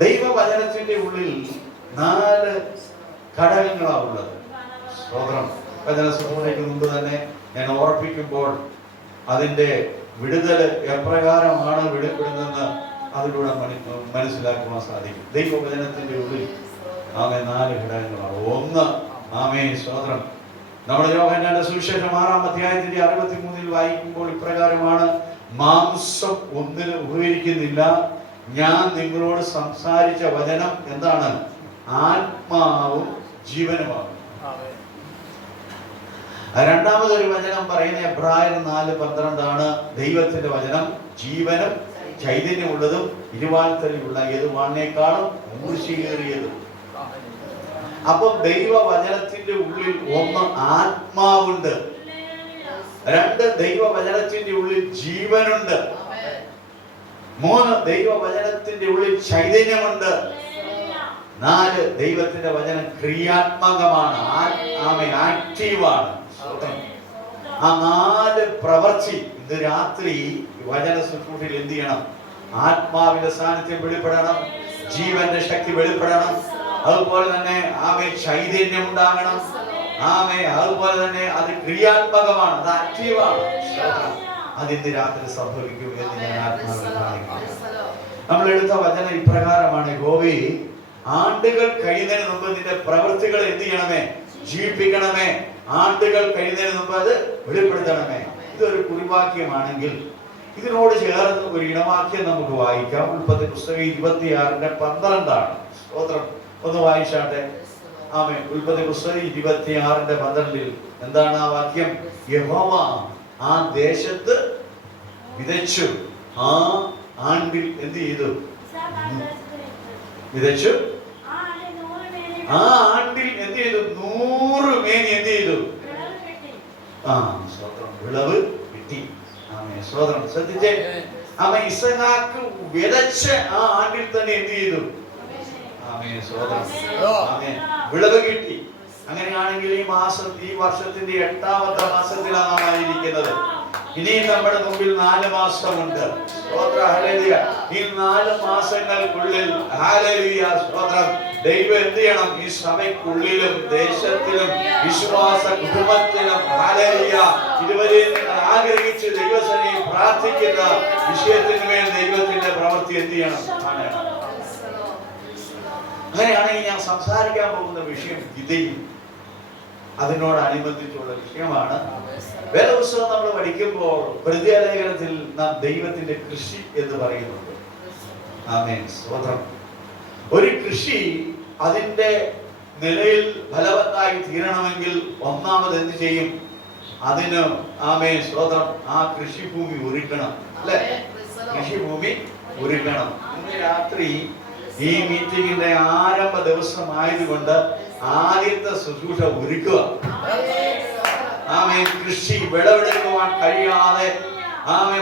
ദൈവവചനത്തിന്റെ ഉള്ളിൽ 4 ഘടകങ്ങളാണ് ഉള്ളത്. സ്തോത്രം. വചന ശുശ്രൂഷയ്ക്ക് മുമ്പ് തന്നെ ഞാൻ ഓർപ്പിക്കുമ്പോൾ അതിന്റെ വിടുതൽ എപ്രകാരമാണ് വെളിപ്പെടുന്നതെന്ന് അതിലൂടെ മനസ്സിലാക്കുവാൻ സാധിക്കും. ദൈവവചനത്തിന്റെ ഉള്ളിൽ 4 ഘടകങ്ങളാണ്. ഒന്ന്, സ്തോത്രം, നമ്മുടെ യോഹന്നാന്റെ സുവിശേഷം 6-ാം അധ്യായത്തിന്റെ 63 വായിക്കുമ്പോൾ ഇപ്രകാരമാണ്: മാംസം ഒന്നിനും ഉപകരിക്കുന്നില്ല, ഞാൻ നിങ്ങളോട് സംസാരിച്ച വചനം എന്താണ്? ആത്മാവും ജീവനുമാണ്. രണ്ടാമതൊരു വചനം പറയുന്ന എബ്രായർ 4:12 ദൈവത്തിന്റെ വചനം ജീവനും ചൈതന്യമുള്ളതും ഇരുവാൾത്തലിയുള്ള ഏത് വാളിനേക്കാളും മൂർച്ചയേറിയതും. അപ്പൊ ദൈവവചനത്തിന്റെ ഉള്ളിൽ 1 ആത്മാവുണ്ട്, 2 ദൈവവചനത്തിന്റെ ഉള്ളിൽ ജീവനുണ്ട്, 3 ദൈവവചനത്തിന്റെ ഉള്ളിൽ ചൈതന്യമുണ്ട്, 4 ദൈവത്തിന്റെ വചനം ക്രിയാത്മകമാണ്, ആക്റ്റീവാണ്. ആ 4 പ്രവൃത്തി ഇന്ന് രാത്രി വചന ശുശ്രൂഷയിൽ എന്ത് ചെയ്യണം? ആത്മാവിന്റെ സാന്നിധ്യം വെളിപ്പെടണം, ജീവന്റെ ശക്തി വെളിപ്പെടണം, അതുപോലെ തന്നെ ചൈതന്യം ഉണ്ടാകണം, അതുപോലെ തന്നെ അത് ക്രിയാത്മകമാണ്, അത് ആക്റ്റീവാണ്. അതിന്ന് രാത്രി സംഭവിക്കും എന്ന് ഞാൻ ആത്മാവിൽ കാണിക്കുന്നു. നമ്മൾ എടുത്ത വചനം ഇപ്രകാരമാണ്: യഹോവേ, ആണ്ടുകൾ കഴിയുന്നതിന് മുമ്പ് നിന്റെ പ്രവൃത്തികൾ എന്ത് ചെയ്യണമേ? ജീവിപ്പിക്കണമേ. ആണ്ടുകൾ കഴിയുന്നതിന് മുമ്പ് അത് വെളിപ്പെടുത്തണമേ. ഇതൊരു കുറിവാക്യമാണെങ്കിൽ ഇതിനോട് ചേർന്ന് ഒരു ഇണവാക്യം നമുക്ക് വായിക്കാം. ഉൽപ്പത്തി പുസ്തകം 26:12. സ്തോത്രം. ഒന്ന് വായിച്ചാട്ടെ. ഉൽപ്പത്തി പുസ്തകം 26:12 എന്താണ് ആ വാക്യം? യഹോവ ആ ദേശത്ത് വിതച്ചു, ആ ആണ്ടിൽ എന്ത് ചെയ്തു? വിതച്ചു, ആ ആണ്ടിൽ എന്ത് ചെയ്തു? 100 മേനി എന്ത് ചെയ്തു? സ്തോത്രം, വിളവ് കിട്ടി. സ്തോത്രം. ശ്രദ്ധിച്ചേ, ഇസഹാക്ക് വിതച്ച ആ ആണ്ടിൽ തന്നെ എന്ത് ചെയ്തു? സ്തോത്രം, വിളവ് കിട്ടി. അങ്ങനെയാണെങ്കിൽ ഈ വർഷത്തിന്റെ 8ാമത്തെ മാസത്തിലാണ് നാം ആയിരിക്കുന്നത്. ഇനിയും നമ്മുടെ മുമ്പിൽ 4 മാസമുണ്ട്. ഈ 4 മാസങ്ങൾക്കുള്ളിൽ സ്തോത്രം, ദൈവം എന്ത് ചെയ്യണം? ഈ സഭയ്ക്കുള്ളിലും ദേശത്തിലും വിശ്വാസ കുടുംബത്തിലും ഇതുവരെയും ആഗ്രഹിച്ച് ദൈവസന്നിധിയിൽ പ്രാർത്ഥിക്കുന്ന വിഷയത്തിന് മേൽ ദൈവത്തിന്റെ പ്രവൃത്തി എന്ത് ചെയ്യണം? അങ്ങനെയാണെങ്കിൽ ഞാൻ സംസാരിക്കാൻ പോകുന്ന വിഷയം വിധയും അതിനോടനുബന്ധിച്ചുള്ള വിഷയമാണ്. വേദപുസ്തകം നമ്മൾ പഠിക്കുമ്പോൾ പ്രതിലേഖനത്തിൽ നാം ദൈവത്തിന്റെ കൃഷി എന്ന് പറയുന്നുണ്ട്. സ്തോത്രം. ഒരു കൃഷി അതിന്റെ നിലയിൽ ഫലവത്തായി തീരണമെങ്കിൽ ഒന്നാമത് എന്ത് ചെയ്യും? അതിന് സ്തോത്രം, ആ കൃഷിഭൂമി ഒരുക്കണം, അല്ലെ? കൃഷിഭൂമി ഒരുക്കണം. ഇന്ന് രാത്രി ഈ മീറ്റിംഗിന്റെ ആരംഭ ദിവസമായതുകൊണ്ട് ആദ്യത്തെ ശുശ്രൂഷ ഒരുക്കുക. കൃഷി വിളവെടുക്കുവാൻ കഴിയാതെ,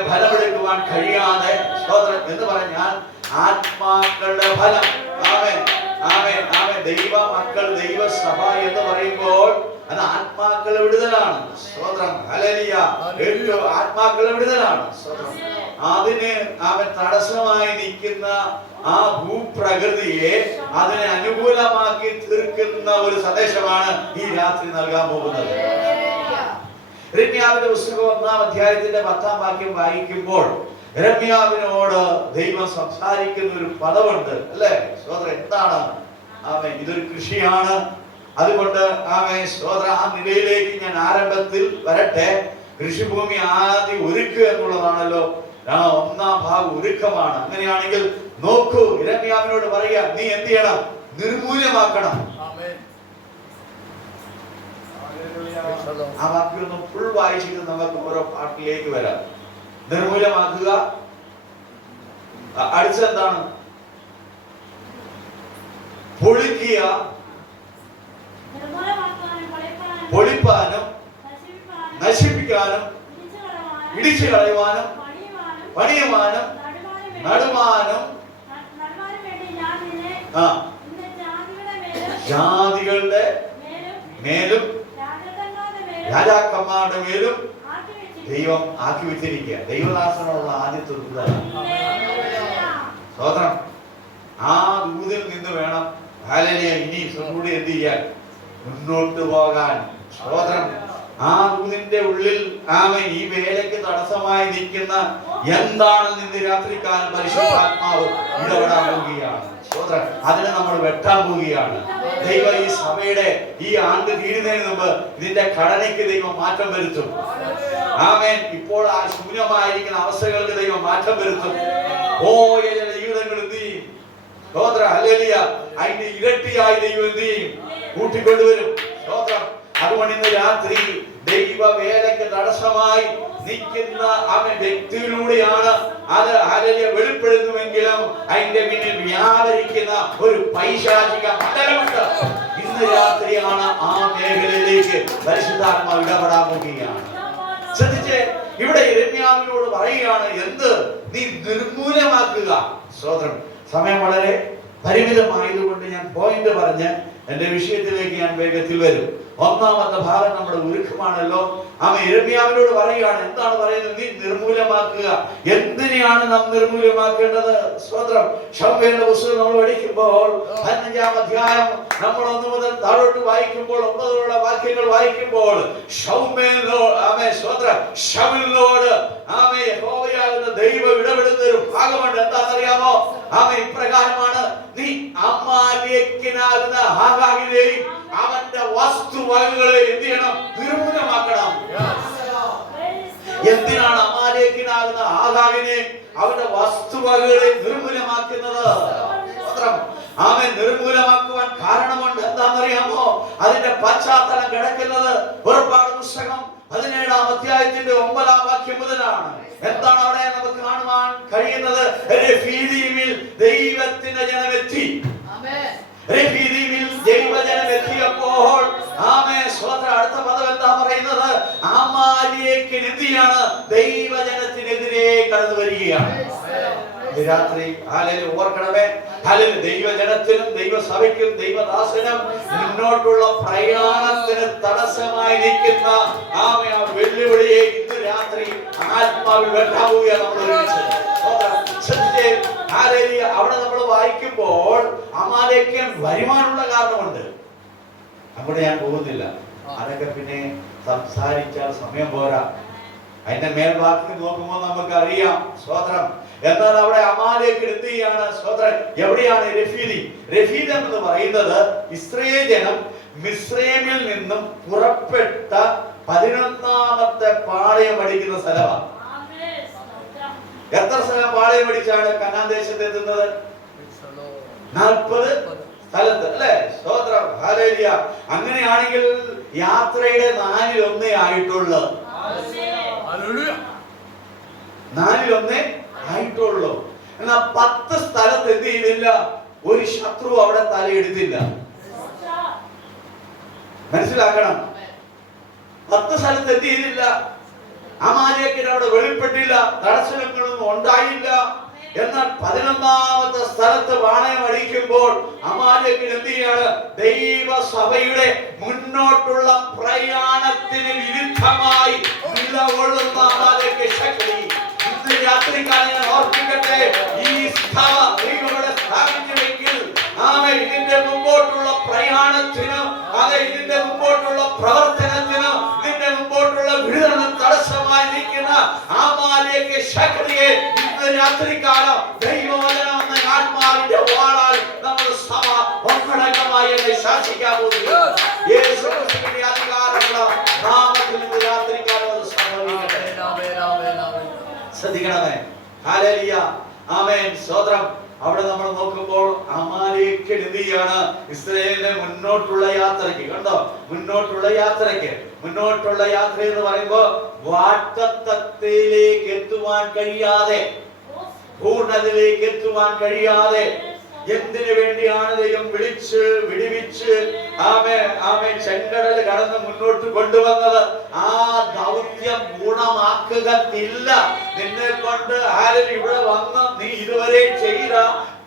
ഫലമെടുക്കുവാൻ കഴിയാതെ, സ്തോത്രം, എന്ന് പറഞ്ഞാൽ ആത്മാക്കളുടെ ഫലം. ദൈവ മക്കൾ, ദൈവസഭ എന്ന് പറയുമ്പോൾ അത് ആത്മാക്കളുടെ വിടുതലാണ്. സ്തോത്രം. ഹല്ലേലൂയ. ആത്മാക്കളുടെ വിടുതലാണ്. സ്തോത്രം. അതിന് തടസ്സമായി നിൽക്കുന്ന ആ ഭൂപ്രകൃതിയെ അതിനെ അനുകൂലമാക്കി തീർക്കുന്ന ഒരു സന്ദേശമാണ് ഈ രാത്രി നൽകാൻ പോകുന്നത്. യിരെമ്യാവിന്റെ പുസ്തകം 1-ാം അധ്യായത്തിന്റെ 10-ാം വാക്യം വായിക്കുമ്പോൾ യിരെമ്യാവിനോട് ദൈവം സംസാരിക്കുന്ന ഒരു പദമുണ്ട്, അല്ലേ? സ്തോത്രം. എന്താണ്? ഇതൊരു കൃഷിയാണ്. അതുകൊണ്ട് സ്തോത്രം, ആ നിലയിലേക്ക് ഞാൻ ആരംഭത്തിൽ വരട്ടെ. കൃഷിഭൂമി ആദ്യം ഒരുക്കുക എന്നുള്ളതാണല്ലോ 1-ാം ഭാഗം ഒരുക്കമാണ്. അങ്ങനെയാണെങ്കിൽ നോക്കൂ, യിരെമ്യാവിനോട് പറയുക, നീ എന്ത് ചെയ്യണം? നിർമൂലമാക്കണം. ആ വാക്യൊന്ന് ഫുൾ വായിച്ചിട്ട് നമുക്ക് ഓരോ പാട്ടിലേക്ക് വരാം. നിർമൂലമാക്കുക. അടുത്തെന്താണ്? പൊളിക്കുക, പൊളിപ്പാനും നശിപ്പിക്കാനും ഇടിച്ചു കളയുവാനും പണിയുവാനും നടുവാനും ജാതികളുടെ മേലും രാജാക്കന്മാരുടെ മേലും ദൈവം ആക്കി വെച്ചിരിക്കുക. ദൈവദാസനോടുള്ള ആദ്യത്തെ സ്തോത്രം. ആ ദൂതിൽ നിന്ന് വേണം ഹല്ലേലൂയ ഇനി കൂടി എന്ത് ചെയ്യാൻ, മുന്നോട്ട് പോകാൻ. സ്തോത്രം. ആ ദൂതിന്റെ ഉള്ളിൽ ആമേൻ ഈ വേലയ്ക്ക് തടസ്സമായി നിൽക്കുന്ന എന്താണെന്ന് ഇന്ന് രാത്രികാലം പരിശുദ്ധാത്മാവ് ഇടപെടാൻ പോവുകയാണ്. സ്തോത്രം. അതിനെ നമ്മൾ വെട്ടാൻ പോവുകയാണ്. ദൈവം ഈ സഭയുടെ ഈ ആണ്ട് തീരുന്നതിന് മുമ്പ് ഇതിന്റെ ഘടനയ്ക്ക് ദൈവം മാറ്റം വരുത്തും. ആമേൻ. ഇപ്പോൾ ആ ശൂന്യമായിരിക്കുന്ന അവസ്ഥകൾക്ക് ദൈവം മാറ്റം വരുത്തും. പോയ ജീവിതങ്ങൾ എന്ത് ചെയ്യും? സ്തോത്രം. ഹല്ലേലൂയ. അതിന്റെ ഇരട്ടിയായി ദൈവം എന്ത് ചെയ്യും? കൂട്ടിക്കൊണ്ടുവരും. സ്തോത്രം. അതുകൊണ്ട് ഇന്ന് രാത്രി ദൈവ വേലയ്ക്ക് തടസ്സമായി നിൽക്കുന്ന അവൻ വ്യക്തിയിലൂടെയാണ് അത് ഹല്ലേലൂയ വെളിപ്പെടുന്നുവെങ്കിലും അതിന്റെ പിന്നിൽ വ്യാപരിക്കുന്ന ഒരു പൈശാചിക മണ്ഡലമുണ്ട്. ഇന്ന് രാത്രിയാണ് ആ മേഖലയിലേക്ക് പരിശുദ്ധാത്മാവ് ഇടപെടാൻ പോവുകയാണ്. ശ്രദ്ധിച്ചേ, ഇവിടെ യിരെമ്യാവിനോട് പറയുകയാണ്, എന്ത് നീ നിർമൂലമാക്കുക. സ്തോത്രം. സമയം വളരെ പരിമിതമായതുകൊണ്ട് ഞാൻ പോയിന്റ് പറഞ്ഞ് എന്റെ വിഷയത്തിലേക്ക് ഞാൻ വേഗത്തിൽ വരും. ഒന്നാമത്തെ ഭാഗം നമ്മുടെ ഒരുക്കമാണല്ലോ. അവൻ യിരെമ്യാവിനോട് പറയുകയാണ്, എന്താണ് പറയുന്നത്? നീ നിർമൂലമാക്കുക. എന്തിനെയാണ് നാം നിർമൂലമാക്കേണ്ടത്? സ്തോത്രം. ശമൂവേലിന്റെ പുസ്തകം നമ്മൾ പഠിക്കുമ്പോൾ 15-ാം അധ്യായം നമ്മൾ 1 മുതൽ താഴോട്ട് വായിക്കുമ്പോൾ 9 വാക്യങ്ങൾ വായിക്കുമ്പോൾ ശമൂവേലിനോട് യഹോവയാകുന്ന ദൈവം ഇടപെടുന്ന ഒരു ഭാഗമുണ്ട്. എന്താണെന്നറിയാമോ? ഇപ്രകാരമാണ്, നീ അമാലേക്യനാകുന്ന ആഗാഗിനെയും അവന്റെ വസ്തുവകകളെ എന്ത് ചെയ്യണം? നിർമൂലമാക്കണം. എന്തിനാണ് അമാലേക്യനാകുന്ന ആഗാഗിനെ അവന്റെ വസ്തുവകകളെ നിർമൂലമാക്കുന്നത്? അവൻ നിർമൂലമാക്കുവാൻ കാരണമുണ്ട്. എന്താണെന്നറിയാമോ? അതിന്റെ പശ്ചാത്തലം കിടക്കുന്നത് പുറപ്പാട് പുസ്തകം 17-ാം അധ്യായത്തിന്റെ 9-ാം വാക്യം മുതലാണ്. എന്താണ് അവിടെ നമുക്ക് കാണുവാൻ കഴിയുന്നത്? രഫീദീമിൽ ദൈവത്തിന്റെ ജനമെത്തി. രഫീദീമിൽ ദൈവജനം എത്തിയപ്പോൾ അടുത്ത പദം എന്താ പറയുന്നത്? അമാലേക്യൻ എന്തിയാണ്? ദൈവജനത്തിനെതിരെ കടന്നു വരികയാണ്. രാത്രി ഓർക്കണമേ, ദൈവജനത്തിനും ദൈവസഭയ്ക്കും ദൈവദാസനും മുന്നോട്ടുള്ള പ്രയാണത്തിന് തടസ്സമായി നിൽക്കുന്ന ആ വെല്ലുവിളിയെ ഇന്ന് രാത്രി ആത്മാവിൽ വെട്ടാവുകയാണ് നമ്മൾ ഒരുമിച്ച്. അവിടെ നമ്മൾ വായിക്കുമ്പോൾ അമാലേക്യൻ വരുവാനുള്ള കാരണമുണ്ട്. അവിടെ ഞാൻ പോകുന്നില്ല. അതൊക്കെ പിന്നെ സംസാരിച്ചാൽ സമയം പോരാ. അതിന്റെ മേൽഭാഗത്ത് നോക്കുമ്പോൾ നമുക്ക് അറിയാം. സ്തോത്രം. എന്നാൽ അവിടെ അമാലേക്യൻ എന്ത് ചെയ്യാണ്? സ്തോത്രം. എവിടെയാണ് രഫീദീം? രഫീദീം എന്ന് പറയുന്നത് ഇസ്രായേൽ ജനം മിസ്രൈമിൽ നിന്നും പുറപ്പെട്ട 11ാമത്തെ പാളയം അടിക്കുന്ന സ്ഥലമാണ്. എത്ര സ്ഥലം പാളയം അടിച്ചാണ് കനാൻ ദേശത്ത് എത്തുന്നത്? 40 സ്ഥലത്ത് അല്ലേ? സ്തോത്രം. ഹല്ലേലൂയ. അങ്ങനെയാണെങ്കിൽ യാത്രയുടെ 4/1 ആയിട്ടുള്ളൂ. 4/1 ആയിട്ടുള്ളൂ. എന്നാൽ 10 സ്ഥലത്ത് എന്ത് ചെയ്തില്ല? ഒരു ശത്രു അവിടെ തലയെടുത്തില്ല. മനസ്സിലാക്കണം. 10 സ്ഥലത്ത് എന്ത് ചെയ്തില്ല? അമാലേക്യൻ അവിടെ വെളിപ്പെട്ടില്ല. തടസ്സങ്ങളൊന്നും ഉണ്ടായില്ല. എന്നാൽ 11ാമത്തെ സ്ഥലത്ത് പാളയം അടിക്കുമ്പോൾ അമാലേക്യൻ എന്ത് ചെയ്യാണ്? ദൈവസഭയുടെ മുന്നോട്ടുള്ള പ്രയാണത്തിന് വിരുദ്ധമായി നിലകൊള്ളുന്ന അമാലേക്യ ശക്തി. ഇന്ന് രാത്രികാലം ഞാൻ ഓർപ്പിക്കട്ടെ, ഈ സഭ ദൈവങ്ങളെ സ്ഥാപിച്ചുവെങ്കിൽ ഇതിന്റെ മുമ്പോട്ടുള്ള പ്രയാണത്തിനും ഇതിന്റെ മുമ്പോട്ടുള്ള പ്രവർത്തനത്തിനും ഇതിന്റെ മുമ്പോട്ടുള്ള വിടുതലിനും തടസ്സമായി നിൽക്കുന്ന അമാലേക്യ ശക്തിയെ ഇന്ന് രാത്രികാലം ദൈവവചനം എന്ന ആത്മാവിന്റെ വാളാൽ നമ്മുടെ സഭ ഒന്നടങ്കമായി ശാസിക്കാൻ പോകുന്നു. യേശുക്രിസ്തുവിന്റെ അധികാരമുള്ള നാമത്തിൽ ഇന്ന് രാത്രികാലം അത് സംഭവിക്കട്ടെ. ശ്രദ്ധിക്കണമേ. ഹല്ലേലൂയ. ആമേൻ. സ്തോത്രം. അവിടെ നമ്മൾ നോക്കുമ്പോൾ അമാലേക്യൻ എന്ത് ചെയ്യാണ്? ഇസ്രായേലിന്റെ മുന്നോട്ടുള്ള യാത്രയ്ക്ക്, കണ്ടോ, മുന്നോട്ടുള്ള യാത്രയ്ക്ക്, മുന്നോട്ടുള്ള യാത്ര എന്ന് പറയുമ്പോ വാഗ്ദത്തത്തിലേക്ക് എത്തുവാൻ കഴിയാതെ, പൂർണ്ണതയിലേക്ക് എത്തുവാൻ കഴിയാതെ എന്തിനു വേണ്ടിയാണ് ദൈവം വിടുവിച്ച് ചെങ്കടൽ കടന്ന് മുന്നോട്ട് കൊണ്ടുവന്നത്? ആ ദൗത്യം പൂർണ്ണമാക്കുകയില്ല. നിന്നെ കൊണ്ട് ഇവിടെ വന്ന് നീ ഇതുവരെ ചെയ്ത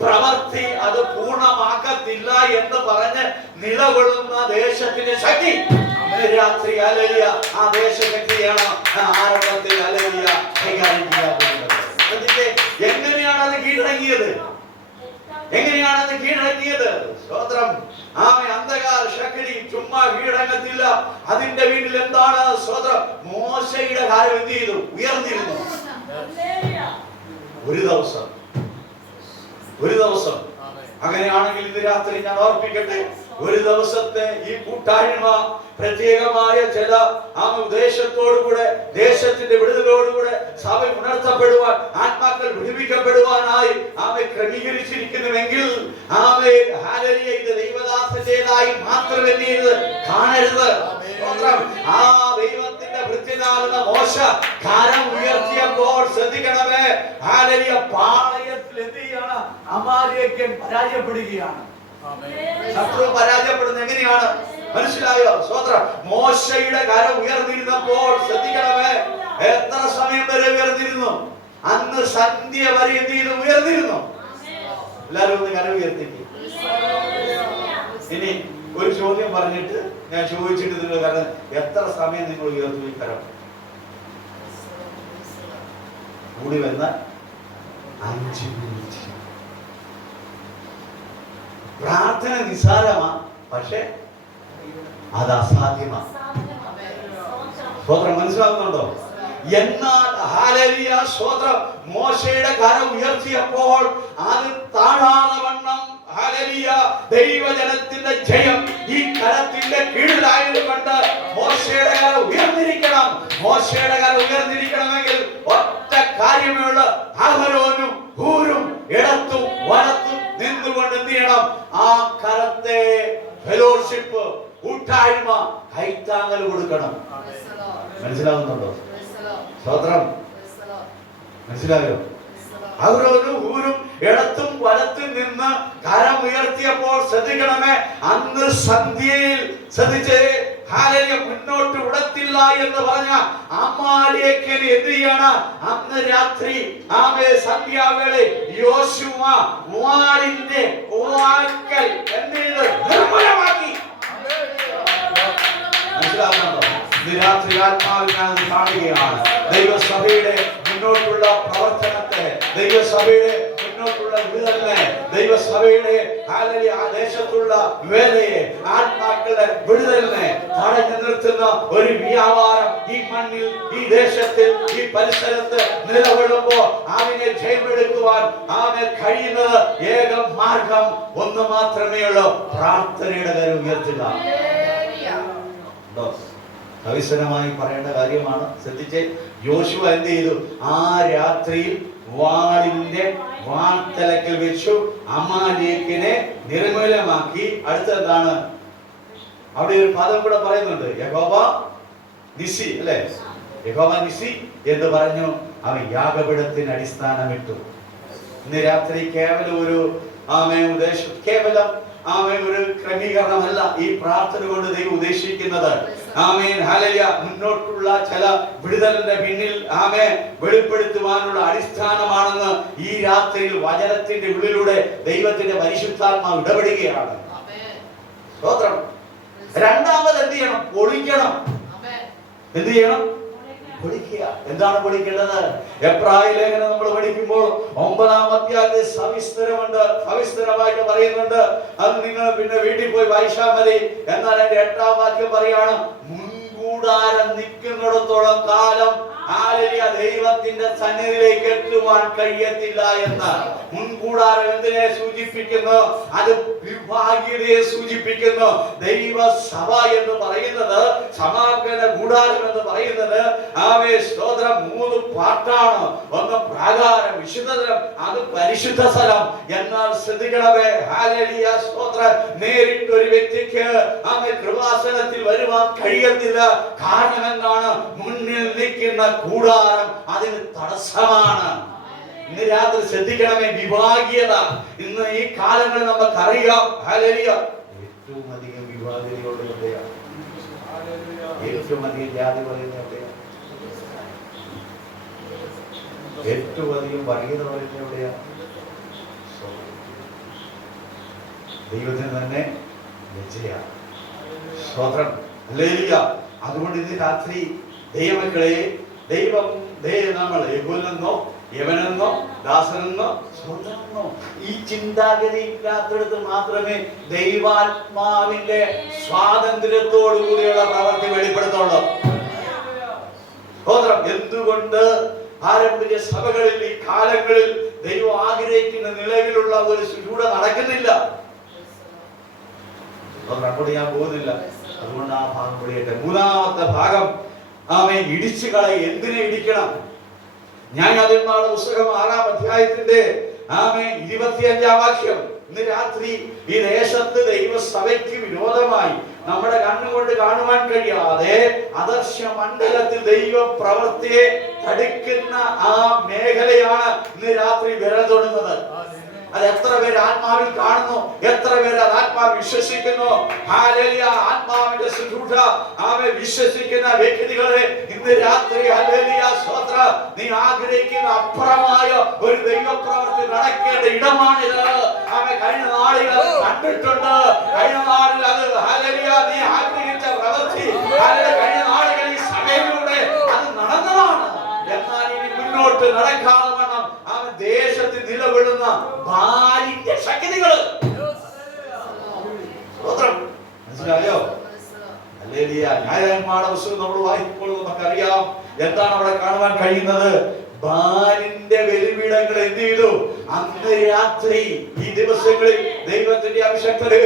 പ്രവൃത്തി അത് പൂർണ്ണമാക്കത്തില്ല എന്ന് പറഞ്ഞ് നിലകൊള്ളുന്ന ദേശത്തിന്റെ ശക്തി രാത്രി ഹല്ലേലൂയ ആ ദേശശക്തിയാണ് ആരംഭത്തിൽ ഹല്ലേലൂയ കൈകാര്യം ചെയ്യാൻ പോകുന്നത്. എങ്ങനെയാണ് അത് കീഴടങ്ങിയത്? എങ്ങനെയാണ് അത് കീഴടങ്ങിയത്. സ്തോത്രം. ആമേൻ. അന്ധകാര ശക്തി ചുമ്മാ കീഴടങ്ങത്തില്ല. അതിന്റെ വീട്ടിൽ എന്താണ്? സ്തോത്രം. മോശയുടെ കാലം എന്ത് ചെയ്തു? ഉയർന്നിരുന്നു. ഒരു ദിവസം അങ്ങനെയാണെങ്കിൽ ഇന്ന് രാത്രി ഞാൻ ഓർപ്പിക്കട്ടെ, ഒരു ദിവസത്തെ ഈ കൂട്ടായ്മ പ്രത്യേകമായ ചില ഉദ്ദേശത്തോടുകൂടെ, ദേശത്തിന്റെ വിടുതലോടുകൂടെ സഭ ഉണർത്തപ്പെടുവാൻ, ആത്മാക്കൾ വിടുവിക്കപ്പെടുവാനായി ക്രമീകരിച്ചിരിക്കുന്നുവെങ്കിൽ ഇത് ദൈവദാസന്റേതായി മാത്രം എന്ത് കാണരുത്. ആ ദൈവത്തിന്റെ ഭൃത്യനാകുന്ന മോശ കരം ഉയർത്തിയപ്പോൾ ശ്രദ്ധിക്കണമേ, പാളയത്തിൽ എന്ത് ചെയ്യാണ്? അമാലേക്യൻ പരാജയപ്പെടുകയാണ്. ശത്രു പരാജയപ്പെടുന്നത് എങ്ങനെയാണ്? മനസ്സിലായോ? സ്തോത്രം. മോശയുടെ കരം ഉയർന്നിരുന്നപ്പോൾ ശ്രദ്ധിക്കണമേ, എത്ര സമയം വരെ ഉയർന്നിരുന്നു? അന്ന് സന്ധ്യ വരെ എന്ത് ചെയ്തു? ഉയർന്നിരുന്നു. എല്ലാവരും ഒന്ന് കരം ഉയർത്തിക്ക്. ഇനി ഒരു ചോദ്യം പറഞ്ഞിട്ട് ഞാൻ ചോദിച്ചിട്ട് നിങ്ങൾ കാരണം എത്ര സമയം നിങ്ങൾ ഉയർത്തി കരം? കൂടി വന്ന 5 മിനിറ്റ്. പ്രാർത്ഥന നിസ്സാരമാ, പക്ഷെ അത് അസാധ്യമാണ്. സ്തോത്രം. മനസ്സിലാകുന്നുണ്ടോ? എന്നാൽ ഹല്ലേലൂയ സ്തോത്രം, മോശയുടെ കരം ഉയർത്തിയപ്പോൾ അത് താഴാതെ വണ്ണം ഹല്ലേലൂയ ദൈവജനത്തിന്റെ ജയം ഈ കരത്തിന്റെ കീഴിലായതുകൊണ്ട് മോശയുടെ കരം ഉയർന്നിരിക്കണം. മോശയുടെ കരം ഉയർന്നിരിക്കണമെങ്കിൽ ഒറ്റ കാര്യമേ ഉള്ളൂ. അഹരോനും ഹൂരും ഇടത്തും വലത്തും നിന്നുകൊണ്ട് എന്ത് ചെയ്യണം? ആ കരത്തെ ഫെലോഷിപ്പ്, കൂട്ടായ്മ, കൈത്താങ്ങൽ കൊടുക്കണം. മനസ്സിലാവുന്നുണ്ടോ? സ്തോത്രം. മനസ്സിലായോ? അഹരോനും ഹൂരും ഇടത്തും വലത്തും നിന്ന് കരം ഉയർത്തിയപ്പോൾ ശ്രദ്ധിക്കണമേ, അന്ന് സന്ധ്യയിൽ ശ്രദ്ധിച്ചേ, ഹല്ലേലൂയ മുന്നോട്ട് വിടത്തില്ല എന്ന് പറഞ്ഞ അമാലേക്യനെ എന്ത് ചെയ്യാണ്? അന്ന് രാത്രി സന്ധ്യാവേള യോശുവ വാളിന്റെ വാക്കൽ എന്ത് ചെയ്ത്? നിർമ്മലമാക്കി. മനസ്സിലാവുന്നുണ്ടോ? ഇന്ന് രാത്രി ആത്മാവിൽ ഞാൻ കാണുകയാണ് ദൈവസഭയുടെ മുന്നോട്ടുള്ള പ്രവർത്തനത്തെ, ദൈവസഭയുടെ മുന്നോട്ടുള്ള വിടുതലിനെ, ദൈവസഭയുടെ ആ ദേശത്തുള്ള വേലയെ, ആത്മാക്കളുടെ വിടുതലിനെ തടഞ്ഞു നിർത്തുന്ന ഒരു വ്യാപാരം ഈ മണ്ണിൽ, ഈ ദേശത്തിൽ, ഈ പരിസരത്ത് നിലകൊള്ളുമ്പോൾ അവനെ ജയമെടുക്കുവാൻ അവനെ കഴിയുന്നത് ഏക മാർഗം ഒന്ന് മാത്രമേ ഉള്ളൂ: പ്രാർത്ഥനയുടെ കരം ഉയർത്തുക. കവിശനമായി പറയേണ്ട കാര്യമാണ്. ശ്രദ്ധിച്ച്, യോശുവ എന്ത് ചെയ്തു? ആ രാത്രിയിൽ വാളിന്റെ വാൾത്തലക്കൽ വെച്ചു അമാലേക്കിനെ നിർമ്മൂലമാക്കി. അടുത്തെന്താണ്? അവിടെ ഒരു പദം കൂടെ പറയുന്നുണ്ട്, യഹോവ നിസി, അല്ലെ? യഹോവ നിസി എന്ന് പറഞ്ഞു. അവൻ യാഗപീഠത്തിന് അടിസ്ഥാനമിട്ടു. ഇന്ന് രാത്രി കേവലം ഒരു ഉദ്ദേശം, കേവലം ഒരു ക്രമീകരണമല്ല ഈ പ്രാർത്ഥന കൊണ്ട് ദൈവം ഉദ്ദേശിക്കുന്നത്. ആമേൻ. ഹല്ലേലൂയ. മുന്നോട്ടുള്ള ചില വിടുതലിന്റെ പിന്നിൽ വെളിപ്പെടുത്തുവാനുള്ള അടിസ്ഥാനമാണെന്ന് ഈ രാത്രിയിൽ വചനത്തിന്റെ ഉള്ളിലൂടെ ദൈവത്തിന്റെ പരിശുദ്ധാത്മാവ് ഇടപെടുകയാണ്. സ്തോത്രം. രണ്ടാമത് എന്ത് ചെയ്യണം? പൊളിക്കണം. എന്ത് ചെയ്യണം? പൊളിക്കുക. എന്താണ് പൊളിക്കേണ്ടത്? എബ്രായ ലേഖനം നമ്മൾ പഠിക്കുമ്പോൾ 9-ാം അധ്യായത്തിൽ സവിസ്തരമുണ്ട്, സവിസ്തരമായിട്ട് പറയുന്നുണ്ട്. അത് നിങ്ങൾ പിന്നെ വീട്ടിൽ പോയി വായിച്ചാൽ മതി. എന്നാൽ അതിന്റെ 8-ാം വാക്യം പറയാണ്, മുൻകൂടാരം നിൽക്കുന്നിടത്തോളം കാലം ദൈവത്തിന്റെ സന്നിധിയിലേക്ക് എത്തുവാൻ കഴിയത്തില്ല എന്ന്. മുൻകൂടാരം എന്തിനെ സൂചിപ്പിക്കുന്നു? അത് വിഭാഗീയതയെ സൂചിപ്പിക്കുന്നു. ദൈവസഭ എന്ന് പറയുന്നത്, സമാഗമന കൂടാരം എന്ന് പറയുന്നത് സ്തോത്രം 3 പാർട്ടാണ്. ഒന്ന് പ്രാകാരം, വിശുദ്ധതലം, അത് പരിശുദ്ധ സ്ഥലം. എന്നാൽ ശ്രദ്ധിക്കണമേ, ഹല്ലേലൂയ സ്തോത്രം, നേരിട്ട് ഒരു വ്യക്തിക്ക് കൃപാസനത്തിൽ വരുവാൻ കഴിയത്തില്ല. കാരണം എന്താണ്? മുന്നിൽ നിൽക്കുന്ന കൂടാരം അതിന് തടസ്സമാണ്. ഇന്ന് രാത്രി ശ്രദ്ധിക്കണമേ, വിഭാഗീയത. ഇന്ന് ഈ കാലങ്ങളിൽ നമുക്കറിയാം, ഹല്ലേലൂയ, ഏറ്റവും അധികം വിഭാഗീയതയോട് എവിടെയാണ്? ഏറ്റവും അധികം ജാതി പറയുന്നത് എവിടെയാണ്? ഏറ്റവും അധികം വർഗീയത പറയുന്നത് എവിടെയാണ്? ദൈവത്തിന് തന്നെ ലജ്ജയാണ്. സ്തോത്രം. ഹല്ലേലൂയ. അതുകൊണ്ട് ഇന്ന് രാത്രി ദൈവമക്കളെ, ദൈവം നമ്മൾ യഹൂദനെന്നോ യവനെന്നോ ദാസനെന്നോ സ്വന്തമെന്നോ ഈ ചിന്താഗതി ഇല്ലാത്തടത്ത് മാത്രമേ ദൈവാത്മാവിന്റെ സ്വാതന്ത്ര്യത്തോടു കൂടിയുള്ള പ്രവൃത്തി വെളിപ്പെടുത്തുള്ളൂ. എന്തുകൊണ്ട് പാരമ്പര്യ സഭകളിൽ ഈ കാലങ്ങളിൽ ദൈവം ആഗ്രഹിക്കുന്ന നിലവിലുള്ള ഒരു ശുശ്രൂഷ നടക്കുന്നില്ല? അങ്ങോട്ട് ഞാൻ പോകുന്നില്ല, അതുകൊണ്ട് ആ ഭാഗം പൊളിയട്ടെ. മൂന്നാമത്തെ ഭാഗം, ആമേൻ, ഇടിച്ചു കളയും. എന്തിനെ ഇടിക്കണം? ന്യായാധിപന്മാരുടെ പുസ്തകം 6-ാം അധ്യായത്തിന്റെ 25-ാം വാക്യം. ഇന്ന് രാത്രി ഈ ദേശത്ത് ദൈവസഭയ്ക്ക് വിരോധമായി നമ്മുടെ കണ്ണുകൊണ്ട് കാണുവാൻ കഴിയാതെ അദർശ മണ്ഡലത്തിൽ ദൈവ പ്രവൃത്തിയെ തടുക്കുന്ന ആ മേഖലയാണ് ഇന്ന് രാത്രി വിരൽ തൊടുന്നത്. അത് എത്ര പേര് ആത്മാവിൽ കാണുന്നു, എത്ര പേര് അത് ആത്മാവ് വിശ്വസിക്കുന്നു? ഹല്ലേലൂയ! ആത്മാവിന്റെ ശുശ്രൂഷ അവരെ വിശ്വസിക്കുന്ന വ്യക്തികളെ ഇന്ന് രാത്രി ഹല്ലേലൂയ സ്തോത്രം, നീ ആഗ്രഹിക്കുന്ന അപ്പുറമായ ഒരു ദൈവപ്രവൃത്തി നടക്കേണ്ട ഇടമാണിത്. അവൻ കഴിഞ്ഞ നാളിൽ അത് കണ്ടിട്ടുണ്ട്. കഴിഞ്ഞ നാളിൽ അത് ഹല്ലേലൂയ നീ ആഗ്രഹിച്ച പ്രവൃത്തി കഴിഞ്ഞ നാളുകളിൽ ഈ സഭയിലൂടെ അത് നടന്നതാണ്. എന്നാൽ ഇനി മുന്നോട്ട് നടക്കാതെ വേണം അവൻ ദേശത്തിൽ നിലകൊള്ളുന്ന ബാലിന്റെ ശക്തികള്. മനസ്സിലായോ? ഹല്ലേലൂയ! ന്യായാധിപന്മാരുടെ പുസ്തകം നമ്മൾ വായിക്കുമ്പോൾ നമുക്കറിയാം എന്താണ് അവിടെ കാണുവാൻ കഴിയുന്നത്. ബാലിന്റെ ബലിപീഠങ്ങൾ എന്ത് ചെയ്തു? അന്ന് രാത്രി ഈ ദിവസങ്ങളിൽ ദൈവത്തിന്റെ അഭിഷക്തരെ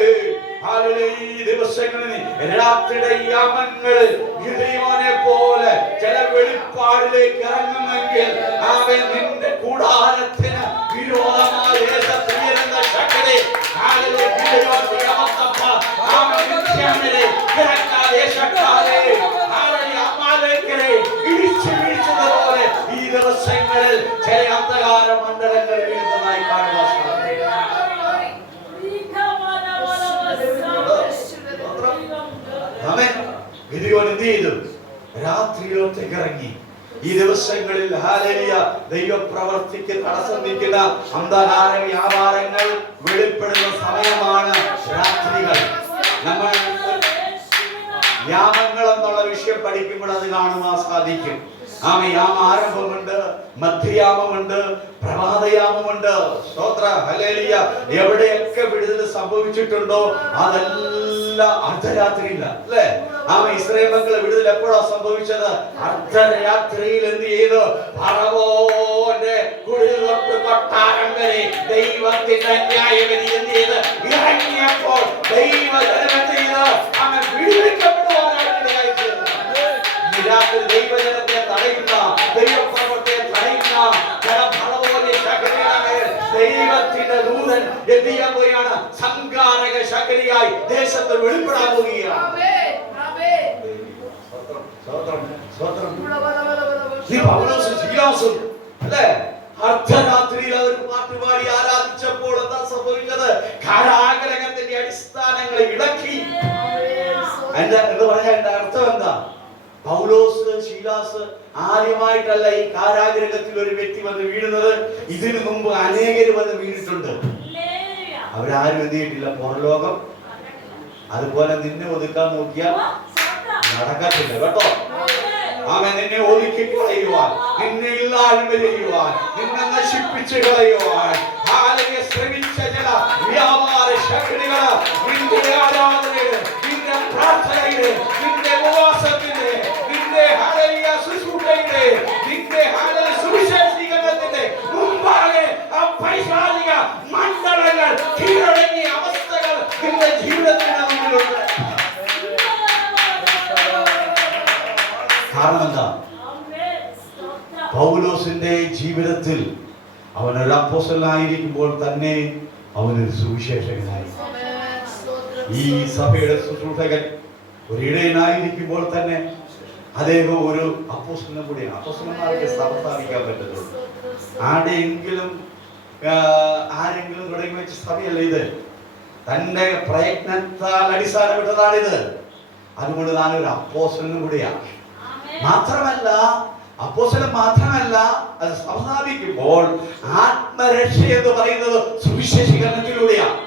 ഈ ദിവസങ്ങളിൽ രാത്രിയുടെ യാമങ്ങളിൽ ഗിദെയോനെ പോലെ ചില വെളിപ്പാടിലേക്ക് ഇറങ്ങുമെങ്കിൽ അവൻ നിന്റെ കൂടാരത്തിന് വിരോധമായ ദേശത്തുയരുന്ന ശക്തി ഇടിച്ചുവീഴ്ചതുപോലെ ഈ ദിവസങ്ങളിൽ ചില അന്ധകാര മണ്ഡലങ്ങൾ വീഴുന്നതായി കാണുവാൻ ഗിദെയോൻ എന്ത് ചെയ്തു? രാത്രിയിലൊറ്റയ്ക്ക് ഇറങ്ങി. ഈ ദിവസങ്ങളിൽ ഹല്ലേലൂയ ദൈവപ്രവൃത്തിക്ക് തടസ്സം നിൽക്കുന്ന അന്ധകാര വ്യാപാരങ്ങൾ വെളിപ്പെടുന്ന സമയമാണ് രാത്രികൾ. നമ്മൾ യാമങ്ങൾ എന്നുള്ള വിഷയം പഠിക്കുമ്പോൾ അത് കാണുവാൻ സാധിക്കും. യാമ ആരംഭമുണ്ട്, മധ്യയാമമുണ്ട്, പ്രഭാതയാമമുണ്ട്. സ്തോത്ര ഹല്ലേലൂയ! എവിടെയൊക്കെ വിടുതൽ സംഭവിച്ചിട്ടുണ്ടോ അതെല്ലാം അർദ്ധരാത്രിയില്ല, അല്ലേ? ഇസ്രായേൽ മക്കളെ വിടുതൽ എപ്പോഴാണ് സംഭവിച്ചത്? അർദ്ധരാത്രിയിൽ. എന്ത് ചെയ്തു? ഫറവോന്റെ കുടിൽവെപ്പ് കൊട്ടാരം വരെ ദൈവത്തിന്റെ ന്യായവിധി എന്ത് ചെയ്ത് ഇറങ്ങിയപ്പോൾ ദൈവജനം എന്ത് ചെയ്ത് അവൻ വിടുവിക്കപ്പെടുവാനായിട്ടിടയായി തീർന്നു. രാത്രി ദൈവജനത്തെ തടയുന്ന, ദൈവപ്രവൃത്തിയെ തടയുന്ന ദൈവത്തിന്റെ ദൂതൻ എന്ത് ചെയ്യാൻ പോവുകയാണ്? സംഘാരക ശക്തിയായി ദേശത്ത് വെളിപ്പെടാൻ പോവുകയാണ്. അർദ്ധരാത്രിയിൽ അവർ പാട്ടുപാടി ആരാധിച്ചപ്പോൾ എന്താ സംഭവിച്ചത്? കാരാഗ്രഹത്തിന്റെ അടിസ്ഥാനങ്ങളെ ഇളക്കി. എന്ന് പറഞ്ഞാൽ എന്റെ അർത്ഥം എന്താ? പൗലോസ്, ശീലാസ് ആദ്യമായിട്ടല്ല ഈ കാരാഗ്രഹത്തിൽ ഒരു വ്യക്തി വന്ന് വീഴുന്നത്. ഇതിനു മുമ്പ് അനേകര് വന്ന് വീണിട്ടുണ്ട്. അവരാരും എന്ത് ചെയ്തിട്ടില്ല. പുറലോകം അതുപോലെ നിന്നെ ഒതുക്കാൻ നോക്കിയാൽ നടക്കത്തില്ല കേട്ടോ. അവൻ നിന്നെ ഒതുക്കി കളയുവാൻ, നിന്നെ ഇല്ലായ്മ ചെയ്യുവാൻ, നിന്നെ നശിപ്പിച്ചു കളയുവാൻ ശ്രമിച്ച ചില വ്യാപാര ശക്തികള് നിന്റെ ആരാധനയില്, നിന്റെ പ്രാർത്ഥനയില്, നിന്റെ ഉപവാസത്തിന്റെ, നിന്റെ ശുശ്രൂഷയുടെ, നിന്റെ സുവിശേഷീകരണത്തിന്റെ മുമ്പാകെ ആ പൈശാചിക മണ്ഡലങ്ങൾ കീഴടങ്ങിയ അവസ്ഥകൾ നിന്റെ ജീവിതത്തിന് മുന്നിലുണ്ട്. കാരണം എന്താ? പൗലോസിന്റെ ജീവിതത്തിൽ അവനൊരു അപ്പോസ്തലനായിരിക്കുമ്പോൾ തന്നെ അവനൊരു സുവിശേഷകനായി. ഈ സഭയുടെ ശുശ്രൂഷകൻ ഒരു ഇടയനായിരിക്കുമ്പോൾ തന്നെ അദ്ദേഹം ഒരു അപ്പോസ്തലനും കൂടിയാണ്. അപ്പോസ്തലന്മാർക്ക് സഭ സ്ഥാപിക്കാൻ പറ്റത്തുള്ളൂ. ആരെങ്കിലും തുടങ്ങി വെച്ച സഭയല്ല ഇത്. തന്റെ പ്രയത്നത്താൽ അടിസ്ഥാനപ്പെട്ടതാണിത്. അതുകൊണ്ട് താനൊരു അപ്പോസ്തലനും കൂടിയാണ്. മാത്രമല്ല, അപ്പോസ്തലൻ മാത്രമല്ല, അത് സ്ഥാപിക്കുമ്പോൾ ആത്മരക്ഷ എന്ന് പറയുന്നത് സുവിശേഷീകരണത്തിലൂടെയാണ്.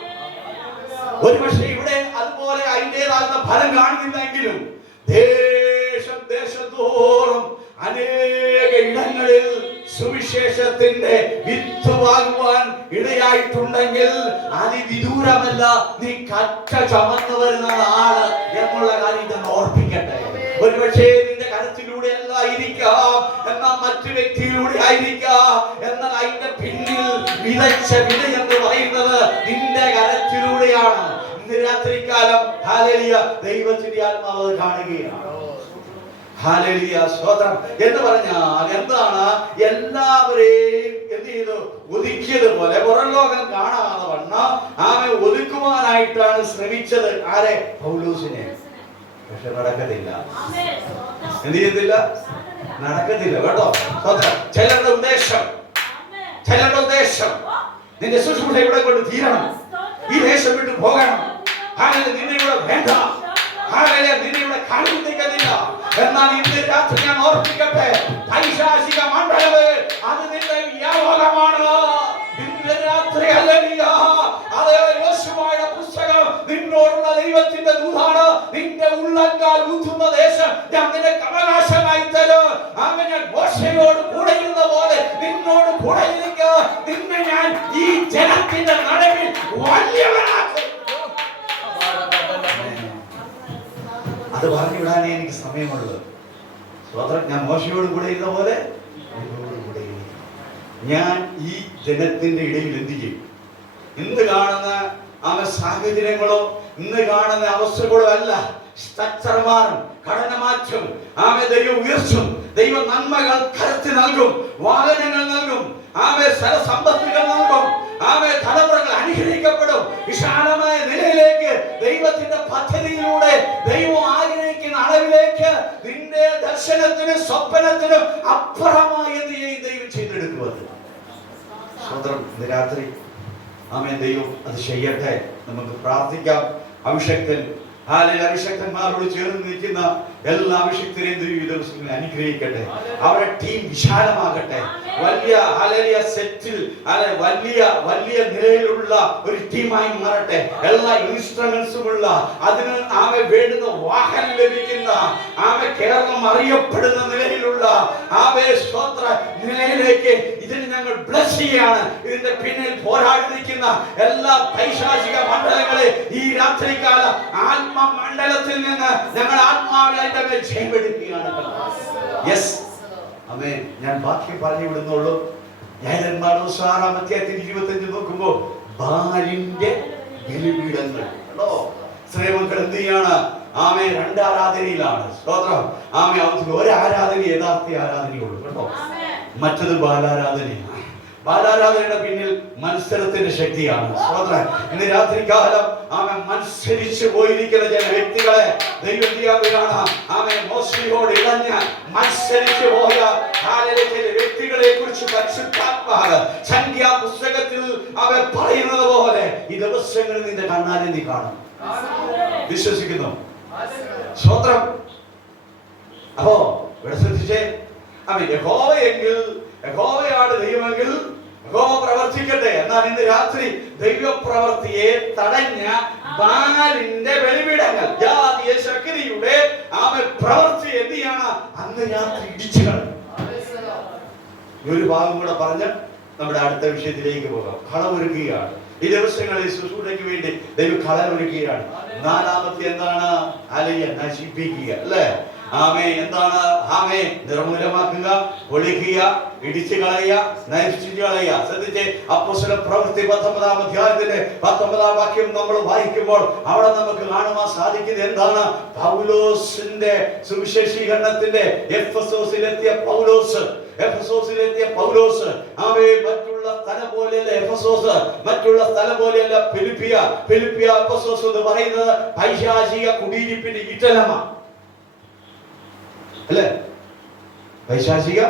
ഒരുപക്ഷെ ഇവിടെ അതുപോലെ അതിൻ്റെതാകുന്ന ഫലം കാണുന്നില്ലെങ്കിലും ദേശത്തോറും അനേക ഇടങ്ങളിൽ സുവിശേഷത്തിന്റെ വിത്ത് വാങ്ങുവാൻ ഇടയായിട്ടുണ്ടെങ്കിൽ അതിവിദൂരമല്ല, നീ കറ്റ ചമന്നു വരുന്ന ആള് എന്നുള്ള കാര്യം ഇതെന്ന് ഓർപ്പിക്കട്ടെ. ഒരുപക്ഷേ നിന്റെ കരത്തിലൂടെ അല്ലായിരിക്കാം, എന്നാൽ മറ്റു വ്യക്തിയിലൂടെ ആയിരിക്കാം. എന്നാൽ അതിന്റെ പിന്നിൽ വിതച്ച വിത എന്ന് പറയുന്നത് നിന്റെ കരത്തിലൂടെയാണ്. ഇന്ന് രാത്രികാലം ഹല്ലേലൂയ ദൈവത്തിന്റെ ആത്മാവ് കാണുകയാണ്. ഹല്ലേലൂയ സ്തോത്രം. എന്ന് പറഞ്ഞാൽ എന്താണ്? എല്ലാവരെയും എന്ത് ചെയ്തു? ഒതുക്കിയതുപോലെ പുറം ലോകം കാണാതെ വണ്ണം അവൻ ഒതുക്കുവാനായിട്ടാണ് ശ്രമിച്ചത്. ആരെ? പൗലോസിനെ. പക്ഷെ നടക്കത്തില്ല. എന്ത് ചെയ്യത്തില്ല? നടക്കത്തില്ല കേട്ടോ. ചിലരുടെ ഉദ്ദേശം നിന്റെ ശുശ്രൂഷ ഇവിടെ കൊണ്ട് തീരണം, ഈ ദേശം വിട്ടു പോകണം, നിന്നെ ഇവിടെ വേണ്ട, നിന്നെ ഇവിടെ കാണിക്കുന്നില്ല. എന്നാൽ ഇന്ന് രാത്രി ഞാൻ ഓർപ്പിക്കട്ടെ, പൈശാചിക മണ്ഡലം അത് നിന്റെ വ്യാപകമാണ്. ഇന്ന് രാത്രി ഹല്ലേലൂയ അതേ യോശുവയുടെ പുസ്തകം നിന്നോടുള്ള ദൈവത്തിന്റെ ദൂതാണ്. നിന്റെ ഉള്ളങ്കാൽ ഊത്തുന്ന ദേശം ഞാൻ നിനക്ക് അവകാശമായി തരും. അങ്ങനെ ഞാൻ മോശയോട് കൂടെ ഇരുന്ന പോലെ നിന്നോട് കൂടെ ഇരിക്കുക. നിന്നെ ഞാൻ ഈ ജനത്തിന്റെ നടുവിൽ വലിയവനാക്കും. അത് പറഞ്ഞു വിടാനേ എനിക്ക് സമയമുള്ളത്. സ്വതന്ത്രം. ഞാൻ മോശയോട് കൂടെ ഇരുന്ന പോലെ ഞാൻ ഈ ജനത്തിന്റെ ഇടയിൽ എന്ത് ചെയ്യും? ഇന്ന് കാണുന്ന സാഹചര്യങ്ങളോ ഇന്ന് കാണുന്ന അവസ്ഥകളോ അല്ല. സ്ട്രക്ചർമാറും, ഘടനമാറ്റം. ദൈവം ഉയർച്ചും, ദൈവ നന്മകൾ കരുത്തി നൽകും, വാഹനങ്ങൾ നൽകും, സമ്പത്തുകൾ നൽകും, തലമുറകൾ അനുഗ്രഹിക്കപ്പെടും. വിശാലമായ നിലയിലേക്ക് ദൈവത്തിന്റെ പദ്ധതിയിലൂടെ ദൈവം ആഗ്രഹിക്കുന്ന അളവിലേക്ക് നിന്റെ ദർശനത്തിനും സ്വപ്നത്തിനും അപ്പുറമായി എന്ത് ചെയ്യും? ദൈവം ചെയ്തെടുക്കുന്നത്. സ്വതന്ത്രം. ഇന്ന് രാത്രി ദൈവം അത് ചെയ്യട്ടെ. നമുക്ക് പ്രാർത്ഥിക്കാം. അഭിഷക്തന്മാരോട് ചേർന്ന് നിൽക്കുന്ന എല്ലാ അഭിഷക്തരെയും ദൈവം അനുഗ്രഹിക്കട്ടെ. അവരുടെ ടീം വിശാലമാകട്ടെ. വലിയ സെറ്റിൽ വലിയ നിലയിലുള്ള ഒരു ടീമായി മാറട്ടെ. എല്ലാ ഇൻസ്ട്രുമെന്റ്സും ഉള്ള, അതിന് വേണ്ടുന്ന വാഹനം ലഭിക്കുന്ന, കേരളം അറിയപ്പെടുന്ന നിലയിലുള്ള സ്തോത്ര നിലയിലേക്ക് ഇതിന് ഞങ്ങൾ ബ്ലസ് ചെയ്യാണ്. ഇതിന്റെ പിന്നിൽ പോരാടി നിൽക്കുന്ന എല്ലാ പൈശാചിക മണ്ഡലങ്ങളെ ഈ രാത്രികാല ആത്മമണ്ഡലത്തിൽ നിന്ന് ഞങ്ങൾ ആത്മാവിനെ ജയമെടുക്കുകയാണ്. യെസ്, ആമേൻ. ഞാൻ ബാക്കി പറഞ്ഞു വിടുന്നുള്ളൂ. ന്യായന്മാരുടെ 6-ാം അധ്യായത്തിൽ 25 നോക്കുമ്പോ ബാലിന്റെ ബലിപീഠങ്ങൾ കേട്ടോ. സ്ത്രീമക്കൾ എന്ത് ചെയ്യാണ്? രണ്ട് ആരാധനയിലാണ്. സ്തോത്രം. ഒരു ആരാധന യഥാർത്ഥ ആരാധനയുള്ളൂ കേട്ടോ. മറ്റത് ബാലാരാധനയാണ്. ബാലാരാധനയുടെ പിന്നിൽ മത്സരത്തിന്റെ ശക്തിയാണ്. സ്തോത്രം. ഇന്ന് രാത്രികാലം മത്സരിച്ചു പോയിരിക്കുന്ന ചില വ്യക്തികളെ ദൈവം മോശയോട് ഇളഞ്ഞ മത്സരിച്ചു പോയ ചില വ്യക്തികളെ കുറിച്ച് പരിശുദ്ധാത്മാവ് സംഖ്യാ പുസ്തകത്തിൽ പറയുന്നത് പോലെ ഈ ദിവസങ്ങളിൽ നിന്റെ കണ്ണാലെ നീ കാണും. വിശ്വസിക്കുന്നു? സ്തോത്രം. അപ്പോ ഇവിടെ ശ്രദ്ധിച്ചേ, യഹോവയാണ് ദൈവമെങ്കിൽ യഹോവ പ്രവർത്തിക്കട്ടെ. എന്നാൽ ഇന്ന് രാത്രി ദൈവപ്രവർത്തിയെ തടഞ്ഞ ബാലിന്റെ ബലിപീഠങ്ങൾ, ജാതീയ ശക്തിയുടെ പ്രവർത്തി എന്ത് ചെയ്യണം? അന്ന് രാത്രി ഇടിച്ചു കളഞ്ഞു. ഒരു ഭാഗം കൂടെ പറഞ്ഞ് നമ്മുടെ അടുത്ത വിഷയത്തിലേക്ക് പോകാം. കളമൊരുക്കുകയാണ്. ഈ ദിവസങ്ങളിൽ ശുശ്രൂഷയ്ക്ക് വേണ്ടി ദൈവം കളമൊരുക്കുകയാണ്. നാലാമത്തെ എന്താണ്? നശിപ്പിക്കുക, അല്ലേ? എന്താണ്? നിർമൂലമാക്കുക, ഒളിക്കുക, ഇടിച്ചു കളയുക, നശിച്ചു കളയുക. ശ്രദ്ധിച്ചേ, അപ്പോസ്തല പ്രവൃത്തി 19-ാം അധ്യായത്തിന്റെ 19-ാം വാക്യം നമ്മൾ വായിക്കുമ്പോൾ അവിടെ നമുക്ക് കാണുവാൻ സാധിക്കുന്നത് എന്താണ്? പൗലോസിന്റെ സുവിശേഷീകരണത്തിന്റെ എഫെസോസിലെത്തിയ പൗലോസ് മറ്റുള്ള സ്ഥലം പോലെയല്ല എഫെസോസ്, മറ്റുള്ള സ്ഥലം പോലെയല്ല ഫിലിപ്പിയ. എഫെസോസ് എന്ന് പറയുന്നത് പൈശാചിക കുടിയിരിപ്പിന്റെ ഇറ്റലമാണ്, അല്ലേ? പൈശാചിക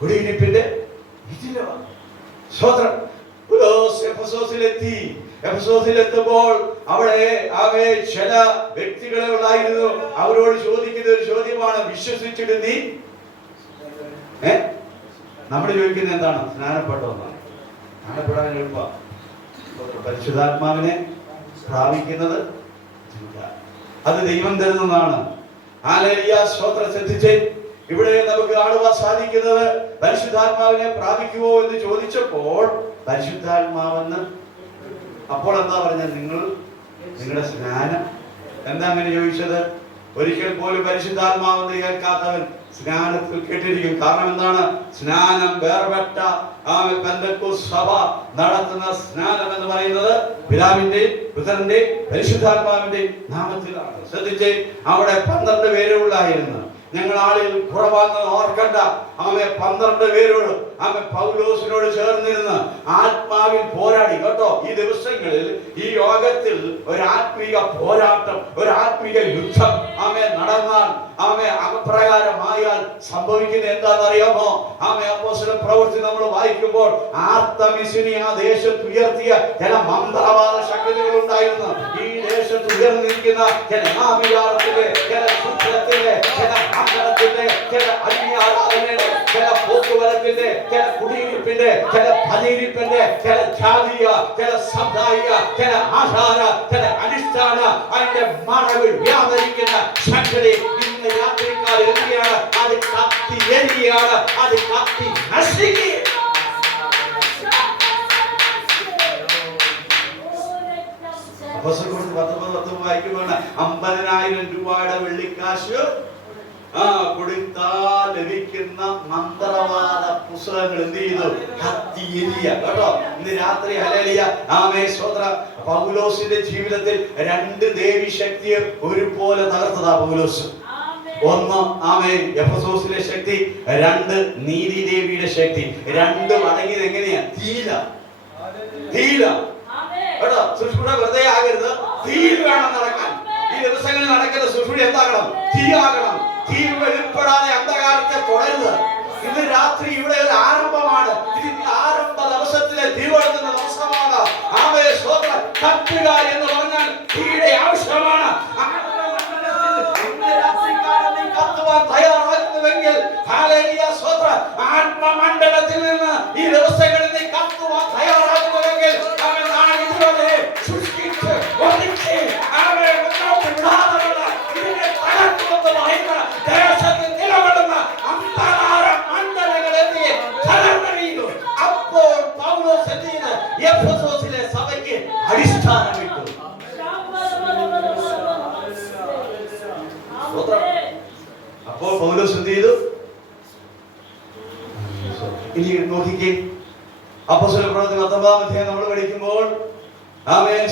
കുടിയിരിപ്പിന്റെ ഇറ്റലമാണ്. സ്വതന്ത്രം. എഫെസോസിലെത്തുമ്പോൾ അവിടെ ചില വ്യക്തികളെ ഉള്ളായിരുന്നു. അവരോട് ചോദിക്കുന്ന ഒരു ചോദ്യമാണ്, വിശ്വസിച്ചിട്ട് നീ നമ്മൾ ചോദിക്കുന്നത് എന്താണ്? സ്നാനപ്പെട്ടോ? സ്നാനപ്പെടാൻ എളുപ്പമാണ്. പരിശുദ്ധാത്മാവിനെ പ്രാപിക്കുന്നത് അത് ദൈവം തരുന്നതാണ്. ഹല്ലേലൂയ. സ്തോത്രം. ശ്രദ്ധിച്ചേ, ഇവിടെ നമുക്ക് കാണുവാൻ സാധിക്കുന്നത് പരിശുദ്ധാത്മാവിനെ പ്രാപിക്കുമോ എന്ന് ചോദിച്ചപ്പോൾ പരിശുദ്ധാത്മാവെന്ന് അപ്പോൾ എന്താ പറഞ്ഞത്? നിങ്ങളുടെ സ്നാനം. എന്താ അങ്ങനെ ചോദിച്ചത്? ഒരിക്കൽ പോലും പരിശുദ്ധാത്മാവെന്ന് കേൾക്കാത്തവൻ സ്നാനത്തിൽ കേട്ടിരിക്കും. കാരണം എന്താണ്? സ്നാനം വേർപെട്ട പെന്തക്കോസ്ത് സഭ നടത്തുന്ന സ്നാനം എന്ന് പറയുന്നത് പിതാവിന്റെ പുത്രന്റെ പരിശുദ്ധാത്മാവിന്റെ നാമത്തിലാണ്. ശ്രദ്ധിച്ചേ, അവിടെ 12 പേരുള്ളായിരുന്നു. ഞങ്ങൾ ആളിൽ കുറവാന്ന് ഓർക്കണ്ട. 12 പേരോട് പൗലോസിനോട് ചേർന്നിരുന്ന് ആത്മാവിൽ പോരാടി കേട്ടോ. ഈ ദിവസങ്ങളിൽ ഈ യോഗത്തിൽ ഒരു ആത്മീക പോരാട്ടം, ഒരു ആത്മീക യുദ്ധം നടന്നാൽ അപ്രകാരമായാൽ സംഭവിക്കുന്നത് എന്താണെന്നറിയാമോ? അപ്പോസ്തല പ്രവൃത്തി നമ്മൾ വായിക്കുമ്പോൾ ആർത്തമിസിനെ ആ ദേശത്ത് ഉയർത്തിയ ചില മന്ത്രവാദ ശക്തികൾ ഉണ്ടായിരുന്നു. ഈ ദേശത്ത് ഉയർന്നിരിക്കുന്ന ചില നാമികാരത്തിന്റെ, ചില ശുദ്ധത്തിന്റെ, ചില അമ്പലത്തിന്റെ, ചില അന്യാരാധനയുടെ, ചില പോക്കുവരത്തിന്റെ, ചില കുടിയിരിപ്പിന്റെ, ചില പതിയിരിപ്പിന്റെ, ചില ജാതീയ, ചില സമുദായിക, ചില ആചാര, ചില അനുഷ്ഠാന അതിന്റെ മറവിൽ വ്യാപരിക്കുന്ന ശക്തി ഇന്ന് രാത്രിക്കാർ എരിയാണ്. അത് കത്തി എരിയാണ്, അത് കത്തി നശിക്കുകയാണ്. അപ്പോസ്തലപ്രവൃത്തി 19 വായിക്കുമ്പോൾ 50,000 രൂപയുടെ വെള്ളിക്കാശ് കൊടുത്താൽ ലഭിക്കുന്ന മന്ത്രവാദ പുസ്തകങ്ങൾ എന്ത് ചെയ്തു? കത്തി എരിയ കേട്ടോ. ഇന്ന് രാത്രി ഹല്ലേലൂയ സ്തോത്രം. പൗലോസിന്റെ ജീവിതത്തിൽ 2 ദേവി ശക്തിയെ ഒരുപോലെ തകർത്തതാ പൗലോസ്. ഒന്ന് എഫെസോസിലെ ശക്തി, 2 നീതി ദേവിയുടെ ശക്തി. 2 അടങ്ങിയത് എങ്ങനെയാ? തീയില കേട്ടോ. ശുശ്രൂഷ വെറുതെ ആകരുത്, തീയിൽ വേണം നടക്കാൻ. ഈ ദിവസങ്ങളിൽ നടക്കുന്ന ശുശ്രൂഷ എന്താകണം? തീയാകണം. തീ വെളിപ്പെടാതെ അന്ധകാരത്തെ തുടരുത്. ഇന്ന് രാത്രി ഇവിടെ ഒരു ആരംഭമാണ്. ഇതിന്റെ ആരംഭ ദിവസത്തിലെ തീ കൊടുക്കുന്ന ദിവസമാണ്. കത്തുക എന്ന് പറഞ്ഞാൽ തീയുടെ ആവശ്യമാണ്. കത്തുവാൻ തയ്യാറാകുന്നുവെങ്കിൽ ആത്മമണ്ഡലത്തിൽ നിന്ന് ഈ ദിവസങ്ങളിൽ നീ കത്തുവാൻ തയ്യാറാകുന്നുവെങ്കിൽ സൃഷ്ടിച്ച് ഒന്നിച്ച് ദേശത്തിൽ നിലകൊള്ളുന്ന അന്ധകാര മണ്ഡലങ്ങളെ തലമുറയിലും. അപ്പോൾ പൗലോസ് എന്ത് ചെയ്ത്? എഫെസോസിലെ സഭയ്ക്ക് അടിസ്ഥാനമിട്ടു. അപ്പോൾ പൗലോസ് എന്ത് ചെയ്തു? ഇനി നോക്കിക്കേ, അപ്പോസ്തല പ്രവൃത്തി 19-ാം അധ്യായം നമ്മൾ പഠിക്കുമ്പോൾ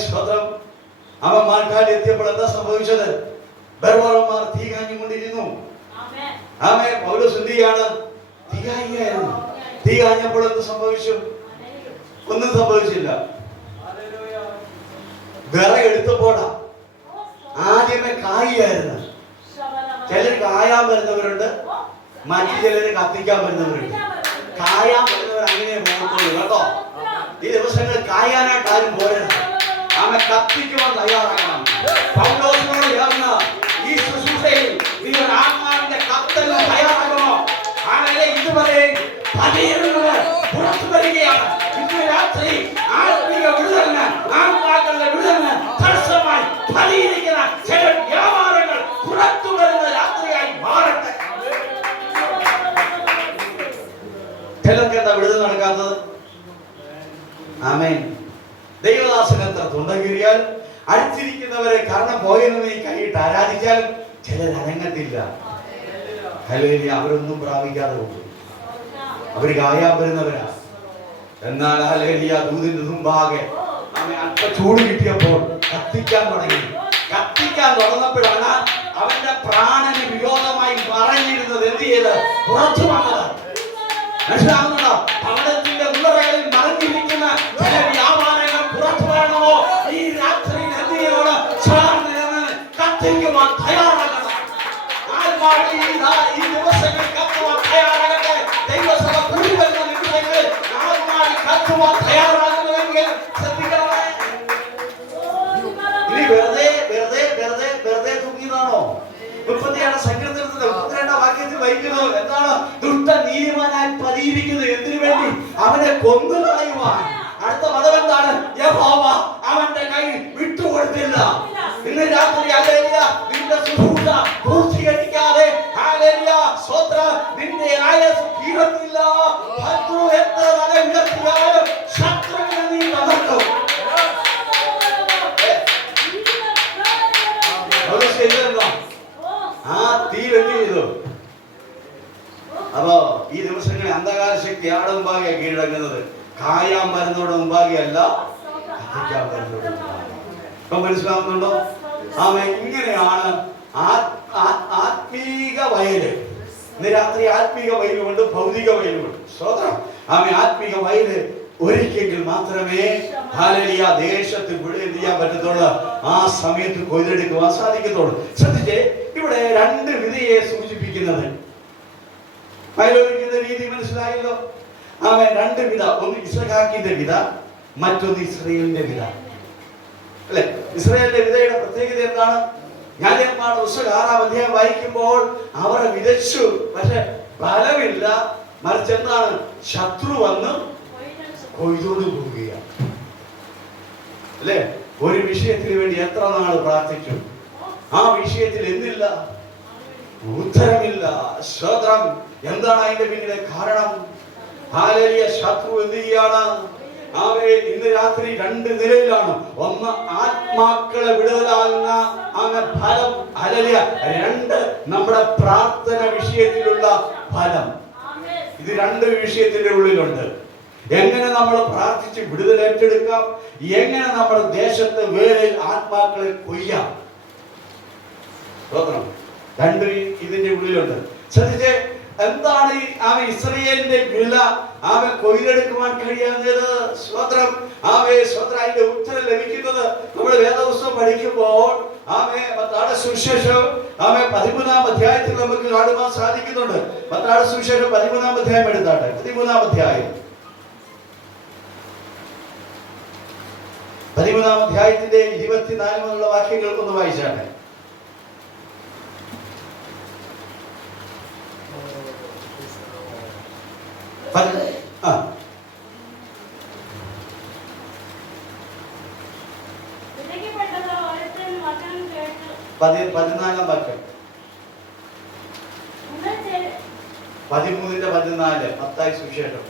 സ്തോത്രം, അവൻ മാർക്കാട് എത്തിയപ്പോൾ എന്താ സംഭവിച്ചത്? ബർബറന്മാർ തീ കാഞ്ഞുകൊണ്ടിരുന്നു. പൗലോസ് എന്ത് ചെയ്യാണ്? തീ കാഞ്ഞപ്പോൾ എന്ത് സംഭവിച്ചു? ഒന്നും സംഭവിച്ചില്ല. വിറകെടുത്തപ്പോഴാ ആദ്യമേ കായായിരുന്നു. ചിലർ കായാൻ വരുന്നവരുണ്ട്, മറ്റു ചിലര് കത്തിക്കാൻ വരുന്നവരുണ്ട്. കായാൻ വരുന്നവർ അങ്ങനെ പോകത്തുള്ളൂ കേട്ടോ. ഈ ദിവസങ്ങളിൽ കായാനായിട്ട് ആരും പോരുന്നത്. കത്തിക്കുവാൻ തയ്യാറാകണം. പൗലോസിനോട് ചേർന്ന് ഈ ശുശ്രൂഷയിൽ നീ ഒരു ആത്മാവിന്റെ കത്തൽ തയ്യാറാകണോ? ഇതുവരെ പുറത്തു വരികയാണ്. ഇന്ന് രാത്രി ആത്മീക വിടുതലിന്, ആത്മാക്കളുടെ വിടുതലിന് തടസ്സമായി ഫലിയിരിക്കുന്ന ചില വ്യാപാരങ്ങൾ പുറത്തു വരുന്ന രാത്രിയായി മാറട്ടെ. ചിലർക്ക് എന്താ വിടുതൽ നടക്കാത്തത്? ആമേൻ. ദൈവദാസൻ എത്ര തൊണ്ടകീറിയാൽ അടുത്തിരിക്കുന്നവരെ കാരണം പോയെന്ന് നീ കൈയിട്ട് ആരാധിച്ചാലും ചിലർ അനങ്ങത്തില്ല. ഹല്ലേലൂയ. അവരൊന്നും പ്രാപിക്കാതെ പോകും. അവർ കായാൻ വരുന്നവരാ. എന്നാൽ ഹല്ലേലൂയ ദൂതിന്റെ മുമ്പാകെ അല്പ ചൂട് കിട്ടിയപ്പോൾ കത്തിക്കാൻ തുടങ്ങി. കത്തിക്കാൻ തുടങ്ങപ്പോഴാണ് അവന്റെ പ്രാണന് വിരോധമായി മറഞ്ഞിരുന്നത് എന്ത് ചെയ്ത് പുറത്തു വന്നത്. മനസ്സിലാവുന്നുണ്ടോ? ഭവനത്തിന്റെ ഉള്ളറകളിൽ മറഞ്ഞിരിക്കുന്ന ചില വ്യാപാരങ്ങൾ പുറത്തു വരണമോ? ഈ രാത്രി എന്ത് ചെയ്യണം? കത്തിക്കുവാൻ തയ്യാറാകണം. ഈ ദിവസങ്ങൾ കത്തുവാൻ തയ്യാറാകട്ടെ. ദൈവസഭ കൂടി വരുന്ന നിമിഷങ്ങൾ ആത്മാവിൽ കത്തുവാൻ തയ്യാറാകുന്നുവെങ്കിൽ ശ്രദ്ധിക്കണമേ. ഇനി വെറുതെ തൂങ്ങിയതാണോ? 36 സങ്കീർത്തനത്തിന്റെ 32-ാം വാക്യത്തിൽ വായിക്കുന്നത് എന്താണ്? ദുഷ്ട നീതിമാനായി പതിയിരിക്കുന്നത് എന്തിനു വേണ്ടി? അവനെ കൊന്നുകളയുവാൻ. അടുത്ത പദം എന്താണ്? യഹോവ അവന്റെ കൈ വിട്ടുകൊടുത്തില്ല. ഇന്ന് രാത്രി ഹല്ലേലൂയ നിന്റെ ശുശ്രൂഷ പൂർത്തീകരിക്കാതെ ഹല്ലേലൂയ സ്തോത്രം നിന്റെ ആയുസ് തീരത്തില്ല. ശത്രു എത്ര തല ഉയർത്തിയാലും ശത്രുവിനെ നീ തകർക്കും. ആ തീ എന്ത് ചെയ്തു? അപ്പോ ഈ ദിവസങ്ങളിൽ അന്ധകാര ശക്തിയാണ് മുമ്പാകെ കീഴടങ്ങുന്നത്. കായാൻ മരുന്നോട് മുമ്പാകെയല്ല, കത്തിക്കാൻ മരുന്നോട് മുമ്പാകെ. ഇപ്പൊ മനസ്സിലാവുന്നുണ്ടോ? ഇങ്ങനെയാണ് ആത്മീക വയല്. ഇന്ന് രാത്രി ആത്മീക വയലുകൊണ്ട് ഭൗതിക വയലുകൊണ്ട് സ്തോത്രം. ആത്മീക വയല് ഒരിക്കൽ മാത്രമേ ഹല്ലേലൂയ ദേശത്ത് ഇവിടെ എന്ത് ചെയ്യാൻ പറ്റത്തുള്ളൂ, ആ സമയത്ത് കൊയ്തെടുക്കുവാൻ സാധിക്കത്തുള്ളൂ. ശ്രദ്ധിച്ചേ, ഇവിടെ രണ്ട് വിധയെ സൂചിപ്പിക്കുന്നത് വയലൊരുക്കുന്ന രീതി മനസ്സിലായല്ലോ. രണ്ട് വിധ, ഒന്ന് ഇസ്ഹാക്കിന്റെ വിധ, മറ്റൊന്ന് ഇസ്രായേലിന്റെ വിധ. അല്ലെ? ഇസ്രായേലിന്റെ വിധയുടെ പ്രത്യേകത എന്താണ്? ന്യായാധിപന്മാരുടെ പുസ്തകം 6-ാം അധ്യായം വായിക്കുമ്പോൾ അവർ വിതച്ചു, പക്ഷെ ഫലമില്ല. മറിച്ച് എന്താണ്? ശത്രു വന്ന് കൊയ്തോട് പോവുകയാണ്. അല്ലെ? ഒരു വിഷയത്തിന് വേണ്ടി എത്ര നാൾ പ്രാർത്ഥിച്ചു, ആ വിഷയത്തിൽ എന്തില്ല, ഉത്തരമില്ല. സ്തോത്രം. എന്താണ് അതിന്റെ പിന്നിലെ കാരണം? ഹല്ലേലൂയ. ശത്രു എന്ത് ചെയ്യാണ്? ഇന്ന് രാത്രി രണ്ട് നിലയിലാണ്. ഒന്ന് ആത്മാക്കളെ വിടുതലാകുന്ന ഫലം. ഹല്ലേലൂയ. രണ്ട് നമ്മുടെ പ്രാർത്ഥന വിഷയത്തിലുള്ള ഫലം. ഇത് രണ്ട് വിഷയത്തിന്റെ ഉള്ളിലുണ്ട്. എങ്ങനെ നമ്മൾ പ്രാർത്ഥിച്ച് വിടുതൽ ഏറ്റെടുക്കാം, എങ്ങനെ നമ്മൾ ദേശത്തെ വേലയിൽ ആത്മാക്കളെ കൊയ്യാം. രണ്ട് ഇതിന്റെ ഉള്ളിലുണ്ട്. ശ്രദ്ധിച്ചേ, എന്താണ് ഇസ്രായേലിന്റെ വില കൊയ്തെടുക്കുവാൻ കഴിയാത്തത്? സ്വത്രം. സ്വത്രം. അതിന്റെ ഉത്തരം ലഭിക്കുന്നത് നമ്മൾ വേദപുസ്തകം പഠിക്കുമ്പോൾ മത്തായിയുടെ സുവിശേഷം 13-ാം അധ്യായത്തിൽ നമുക്ക് കാണുവാൻ സാധിക്കുന്നുണ്ട്. മത്തായിയുടെ സുവിശേഷം 13-ാം അധ്യായം എടുത്താട്ടെ. 13-ാം അധ്യായം 13-ാം അധ്യായത്തിന്റെ 24 മുതലുള്ള വാക്യങ്ങൾ ഒന്ന് വായിച്ചാട്ടെ. പതിനാലാം വാക്യം 13-14 മത്തായി സുവിശേഷം.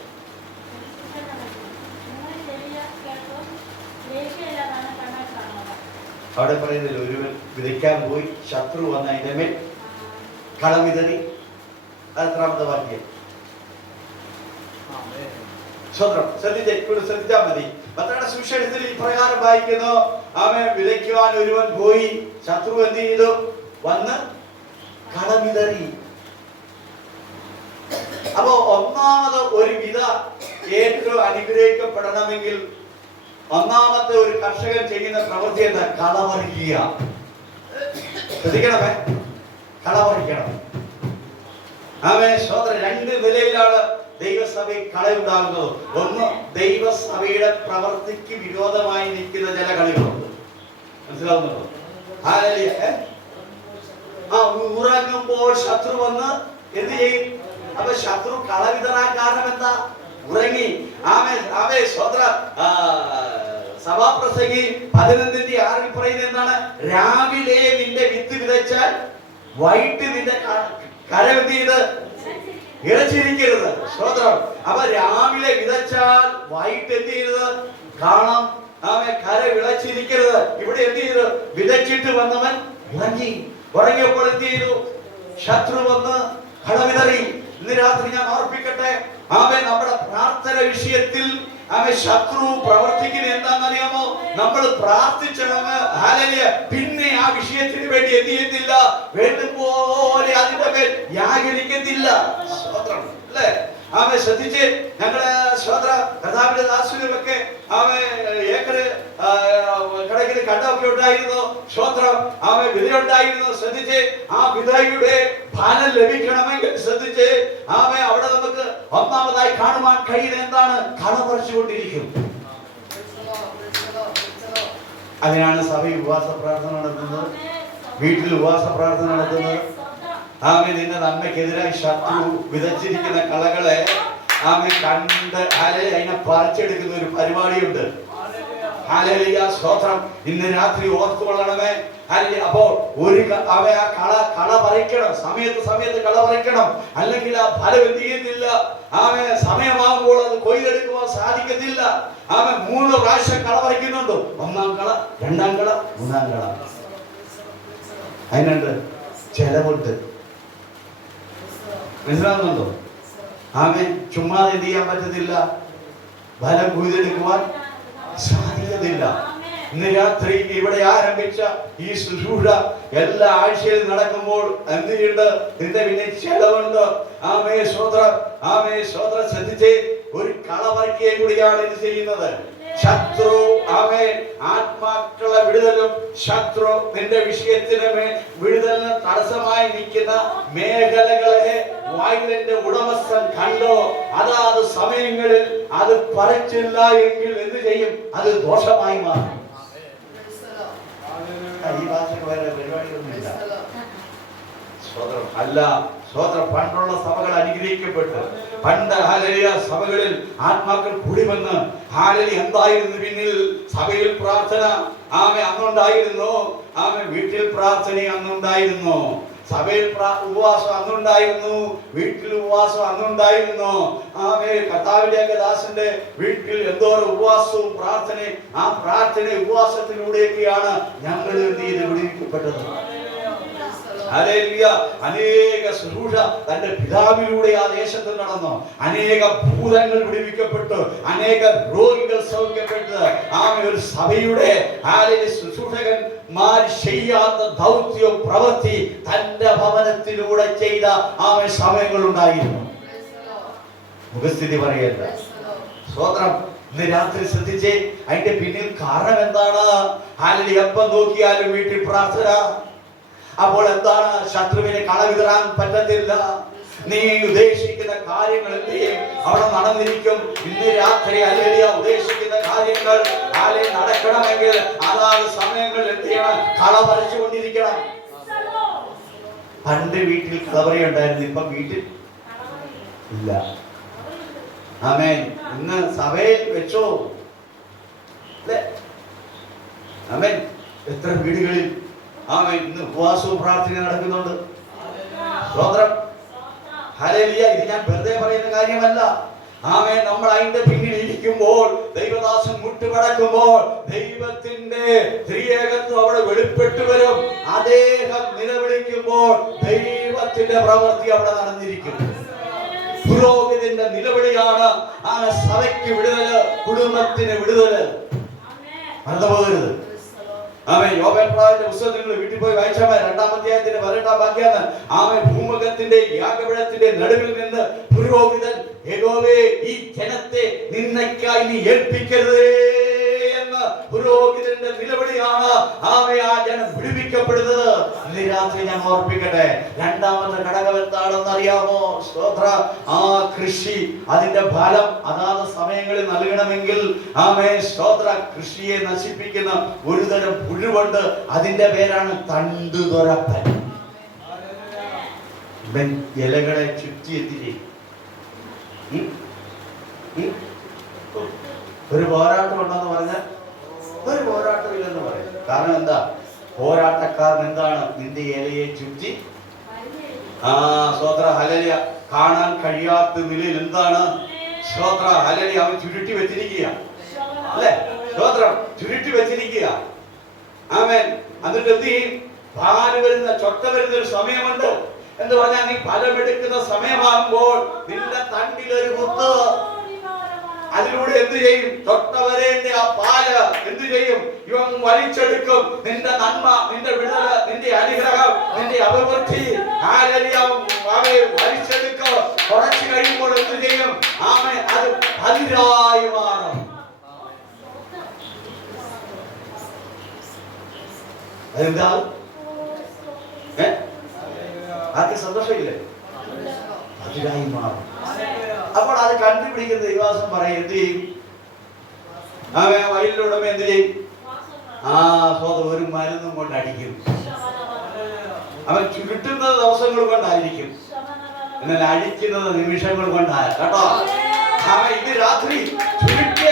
അവിടെ പറയുന്നില്ല, ഒരുവൻ വിതയ്ക്കാൻ പോയി, ശത്രു വന്ന അതിന്റെ മേൽ കളം വിതറി. എത്രാമത്തെ വാക്യം? ശ്രദ്ധിച്ചാൽ മതി. മത്തായിയുടെ സുവിശേഷത്തിൽ ഇപ്രകാരം വായിക്കുന്നു, വിതയ്ക്കുവാൻ ഒരുവൻ പോയി, ശത്രു എന്ത് ചെയ്തു? വന്ന് കളം വിതറി. അപ്പോ ഒന്നാമത് ഒരു വിത ഏറ്റവും അനുഗ്രഹിക്കപ്പെടണമെങ്കിൽ ഒന്നാമത്തെ ഒരു കർഷകൻ ചെയ്യുന്ന പ്രവൃത്തി എന്താ? കളപറിക്കുക. ശ്രദ്ധിക്കണമേ, കളപറിക്കണം. രണ്ട് നിലയിലാണ് ദൈവസഭയിൽ കളയുണ്ടാകുന്നത്. ഒന്ന്, ദൈവസഭയുടെ പ്രവൃത്തിക്ക് വിരോധമായി നിൽക്കുന്ന ചില കളികളുണ്ട്. മനസ്സിലാവുന്നുണ്ടോ? ഉറങ്ങുമ്പോൾ ശത്രു വന്ന് എന്ത് ചെയ്യും? അപ്പൊ ശത്രു കളവിതറാൻ കാരണം എന്താ? ഉറങ്ങി. സഭാപ്രസംഗി 11:6 പറയുന്നത് എന്താണ്? രാവിലെ നിന്റെ വിത്ത് വിതച്ചാൽ വൈകിട്ട് നിന്റെ കരവെന്ത് ചെയ്ത് ഇളച്ചിരിക്കരുത്. സ്തോത്രം. അപ്പൊ രാവിലെ വിതച്ചാൽ വൈകിട്ട് എന്ത് ചെയ്യരുത്? കാണാം കര വിളച്ചിരിക്കരുത്. ഇവിടെ എന്ത് ചെയ്തു? വിതച്ചിട്ട് വന്നവൻ ഉറങ്ങി. ഉറങ്ങിയപ്പോൾ എന്ത് ചെയ്തു? ശത്രു വന്ന് കളവിതറി. ഇന്ന് രാത്രി ഞാൻ ഓർപ്പിക്കട്ടെ, നമ്മുടെ പ്രാർത്ഥന വിഷയത്തിൽ ശത്രു പ്രവർത്തിക്കുന്നത് എന്താണെന്നറിയാമോ? നമ്മൾ പ്രാർത്ഥിച്ചവങ്ങ് ഹല്ലേലൂയ പിന്നെ ആ വിഷയത്തിന് വേണ്ടി എന്ത് ചെയ്യുന്നില്ല? വേണ്ടുപോലെ അതിന്റെ മേൽ യാചിക്കത്തില്ല. സ്തോത്രം. അല്ലേ? ശ്രദ്ധിച്ച് ഞങ്ങള് കർത്താവിന്റെ ദാസുരൊക്കെ ഏക്കറ് കണക്കിന് കണ്ടൊക്കെ ഉണ്ടായിരുന്നു. സ്തോത്രം. വിധയുണ്ടായിരുന്നു. ശ്രദ്ധിച്ച് ആ വിധയുടെ ഫലം ലഭിക്കണമെങ്കിൽ ശ്രദ്ധിച്ച് അവിടെ നമുക്ക് ഒന്നാമതായി കാണുവാൻ കഴിയുന്ന എന്താണ്? കളപറിച്ചുകൊണ്ടിരിക്കും. അതിനാണ് സഭയിൽ ഉപവാസ പ്രാർത്ഥന നടത്തുന്നത്, വീട്ടിൽ ഉപവാസ പ്രാർത്ഥന നടത്തുന്നത്. നിന്റെ നന്മയ്ക്കെതിരായി ശത്രു വിതച്ചിരിക്കുന്ന കളകളെ കണ്ട് അതിനെ പറിച്ചെടുക്കുന്ന ഒരു പരിപാടിയുണ്ട്. ഹല്ലേലൂയ സ്തോത്രം. ഇന്ന് രാത്രി ഓർത്തുകൊള്ളണമേ. ഹല്ലേലൂയ. അപ്പോൾ ഒരു കള പറിക്കണം, സമയത്ത് കള പറിക്കണം, അല്ലെങ്കിൽ ആ ഫലം എന്ത് ചെയ്യുന്നില്ല. സമയമാകുമ്പോൾ അത് കൊയ്തെടുക്കുവാൻ സാധിക്കത്തില്ല. 3 പ്രാവശ്യം കള പറിക്കുന്നുണ്ട്. 1-ാം കള, 2-ാം കള, 3-ാം കള. അതിനുണ്ട് ചെലവുണ്ട്. മനസ്സിലാകുന്നുണ്ടോ? ചുമ്മാതെ എന്ത് ചെയ്യാൻ പറ്റത്തില്ല, ഫലം കൊയ്തെടുക്കുവാൻ സാധിക്കത്തില്ല. ഇന്ന് രാത്രി ഇവിടെ ആരംഭിച്ച ഈ ശുശ്രൂഷ എല്ലാ ആഴ്ചയിലും നടക്കുമ്പോൾ എന്ത് ചെയ്യുന്നുണ്ട്? ഇതിന്റെ പിന്നെ ചെലവുണ്ട്. സ്വതന്ത്രം ശ്രദ്ധിച്ചേ. ഒരു കളപറിക്കുകയും കൂടിയാണ് ഇത് ചെയ്യുന്നത്. ശത്രു ആത്മാക്കളെ വിടുതലും ശത്രു നിന്റെ വിഷയത്തിന് വിടുതലിന് തടസ്സമായി നിൽക്കുന്ന മേഖലകളെ വായുവിന്റെ ഉടമസ്ഥൻ കണ്ടോ, അതാത് സമയങ്ങളിൽ അത് പറിച്ചില്ല എങ്കിൽ എന്ത് ചെയ്യും? അത് ദോഷമായി മാറും. ഈ ഭാഷയ്ക്ക് വേറെ പരിപാടിയൊന്നുമില്ല. അല്ല സ്വതന്ത്ര പണ്ടുള്ള സഭകൾ അനുഗ്രഹിക്കപ്പെട്ട് പണ്ട് ഹല്ലേലൂയ സഭകളിൽ ആത്മാക്കൾ കൂടി വന്ന് ഹല്ലേലൂയ എന്തായിരുന്നു പിന്നിൽ? സഭയിൽ പ്രാർത്ഥന അന്നുണ്ടായിരുന്നു. വീട്ടിൽ പ്രാർത്ഥന അന്നുണ്ടായിരുന്നു. സഭയിൽ ഉപവാസം അന്നുണ്ടായിരുന്നു. വീട്ടിൽ ഉപവാസം അന്നുണ്ടായിരുന്നു. കർത്താവിന്റെ ദാസന്റെ വീട്ടിൽ എന്തോരം ഉപവാസവും പ്രാർത്ഥനയും. ആ പ്രാർത്ഥന ഉപവാസത്തിലൂടെയൊക്കെയാണ് ഞങ്ങൾ എന്ത് ചെയ്ത് വിടുവിക്കപ്പെട്ടത്. ഹല്ലേലൂയ. അനേക ശുശ്രൂഷ തന്റെ പിതാവിലൂടെ ആ ദേശത്ത് നടന്നു. അനേക ഭൂതങ്ങൾ വിടുവിക്കപ്പെട്ടു. അനേക രോഗികൾ സൗഖ്യപ്പെട്ടു. ഒരു സഭയുടെ ശുശ്രൂഷകന്മാർ ചെയ്യാത്ത ദൗത്യം പ്രവൃത്തി തന്റെ ഭവനത്തിലൂടെ ചെയ്ത സമയങ്ങൾ ഉണ്ടായിരുന്നു. മുഖസ്ഥിതി പറയല്ല. സ്തോത്രം. ഇന്ന് രാത്രി ശ്രദ്ധിച്ചേ. അതിന്റെ പിന്നിൽ കാരണം എന്താണ്? ഹല്ലേലൂയ. എപ്പം നോക്കിയാലും വീട്ടിൽ പ്രാർത്ഥന. അപ്പോൾ എന്താണ്? ശത്രുവിനെ കളവിതറാൻ പറ്റത്തില്ല. നീ ഉദ്ദേശിക്കുന്ന കാര്യങ്ങൾ എന്ത് ചെയ്യും? അവിടെ നടന്നിരിക്കും. ഇന്ന് രാത്രി ഹല്ലേലൂയ ഉദ്ദേശിക്കുന്ന കാര്യങ്ങൾ നടക്കണമെങ്കിൽ അതാത് സമയങ്ങളിൽ എന്ത് ചെയ്യണം? കള പറിച്ചുകൊണ്ടിരിക്കണം. പണ്ട് വീട്ടിൽ കളവറി ഉണ്ടായിരുന്നു, ഇപ്പം വീട്ടിൽ ഇല്ല. ആമേൻ. ഇന്ന് സഭയിൽ വെച്ചോ അല്ലേ? ആമേൻ. എത്ര വീടുകളിൽ ഇന്ന് ഉപവാസവും പ്രാർത്ഥന നടക്കുന്നുണ്ട്. സ്തോത്രം. ഹല്ലേലൂയ. ഇത് ഞാൻ വെറുതെ പറയുന്ന കാര്യമല്ല. നമ്മൾ അതിന്റെ പിന്നിൽ ഇരിക്കുമ്പോൾ, ദൈവദാസൻ മുട്ടുമടക്കുമ്പോൾ ദൈവത്തിന്റെ ത്രിയേകത്വം അവിടെ വെളിപ്പെട്ടു വരും. അദ്ദേഹം നിലവിളിക്കുമ്പോൾ ദൈവത്തിന്റെ പ്രവൃത്തി അവിടെ നടന്നിരിക്കും. പുരോഹിതന്റെ നിലവിളിയാണ് സഭയ്ക്ക് വിടുതല്, കുടുംബത്തിന് വിടുതല്. മറന്നുപോകരുത്. യോബേൽ പുസ്തകത്തിൽ വീട്ടിൽ പോയി വായിച്ചാൽ 2-ാം അധ്യായത്തിന്റെ 18-ാം വാക്യമാണ്. ഭൂമുഖത്തിന്റെ യാഗപീഠത്തിന്റെ നടുവിൽ നിന്ന് പുരോഹിതൻ യഹോവേ ഈ ജനത്തെ നിന്നയ്ക്കായി നീ ഏൽപ്പിക്കരുതേ എന്ന് പുരോഹിതന്റെ നിലവിളിയാണ്. ആ ജനം വിടുവിക്കപ്പെടുന്നത്. ഇന്ന് രാത്രി ഞാൻ ഓർപ്പിക്കട്ടെ, 2-ാമത്തെ ഘടകം എന്താണെന്ന് അറിയാമോ? സ്തോത്ര. കൃഷി, അതിന്റെ ഫലം അതാത് സമയങ്ങളിൽ നൽകണമെങ്കിൽ സ്തോത്ര, കൃഷിയെ നശിപ്പിക്കുന്ന ഒരുതരം പുഴുവുണ്ട്. അതിന്റെ പേരാണ് തണ്ടുതുരപ്പൻ. ഇലകളെ ചുറ്റിയെത്തിരി ഒരു പോരാട്ടം ഉണ്ടെന്ന് പറഞ്ഞാൽ ഒരു പോരാട്ടം ഇല്ലെന്ന് പറയും. കാരണം എന്താ? പോരാട്ടക്കാരൻ എന്താണ്? നിന്റെ ഇലയെ ചുറ്റി സ്തോത്ര ഹല്ലേലൂയ കാണാൻ കഴിയാത്ത നിലയിൽ എന്താണ്? സ്തോത്ര ഹല്ലേലൂയ അവൻ ചുരുട്ടി വെച്ചിരിക്കുക അല്ലേ? സ്തോത്രം. ചുരുട്ടി വെച്ചിരിക്കുക. ആമേൻ. എന്നിട്ട് എന്ത് ചെയ്യും? പാല് വരുന്ന ചൊട്ട വരുന്ന ഒരു സമയമുണ്ട്. എന്ന് പറഞ്ഞാൽ നീ ഫലമെടുക്കുന്ന സമയമാകുമ്പോൾ നിന്റെ തണ്ടിലൊരു കുത്ത്. അതിലൂടെ എന്ത് ചെയ്യും? തൊട്ടവരേണ്ട ആ പാല് എന്ത് ചെയ്യും? ഇവൻ വലിച്ചെടുക്കും. നിന്റെ നന്മ, നിന്റെ വിടുതൽ, നിന്റെ അനുഗ്രഹം, നിന്റെ അഭിവൃദ്ധി വലിച്ചെടുക്കും. കുറച്ചു കഴിയുമ്പോൾ എന്ത് ചെയ്യും? അത് അതിരായി മാറും. അതെന്താ? ആർക്കും സന്തോഷമില്ലേ? അതിരായി മാറും. അപ്പോൾ അത് കണ്ടുപിടിക്കുന്ന ദൈവദാസൻ പറയും എന്ത് ചെയ്യും? വയലിലുടമ എന്ത് ചെയ്യും? സ്വന്തം ഒരു മരുന്നും കൊണ്ട് അടിക്കും. അവൻ കിട്ടുന്ന ദിവസങ്ങൾ കൊണ്ടായിരിക്കും, എന്നാൽ അടിക്കുന്നത് നിമിഷങ്ങൾ കൊണ്ടാണ് കേട്ടോ. ഇത് രാത്രി ചുരുക്കിയ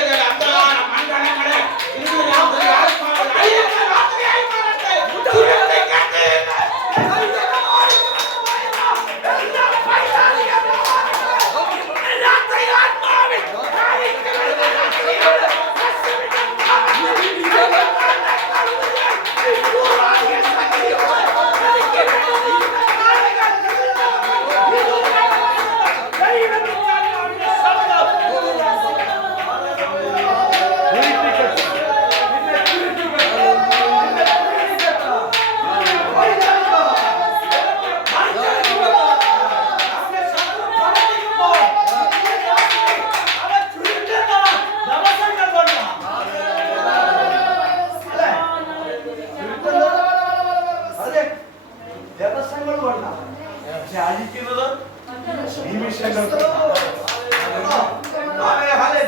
നിമിഷങ്ങൾ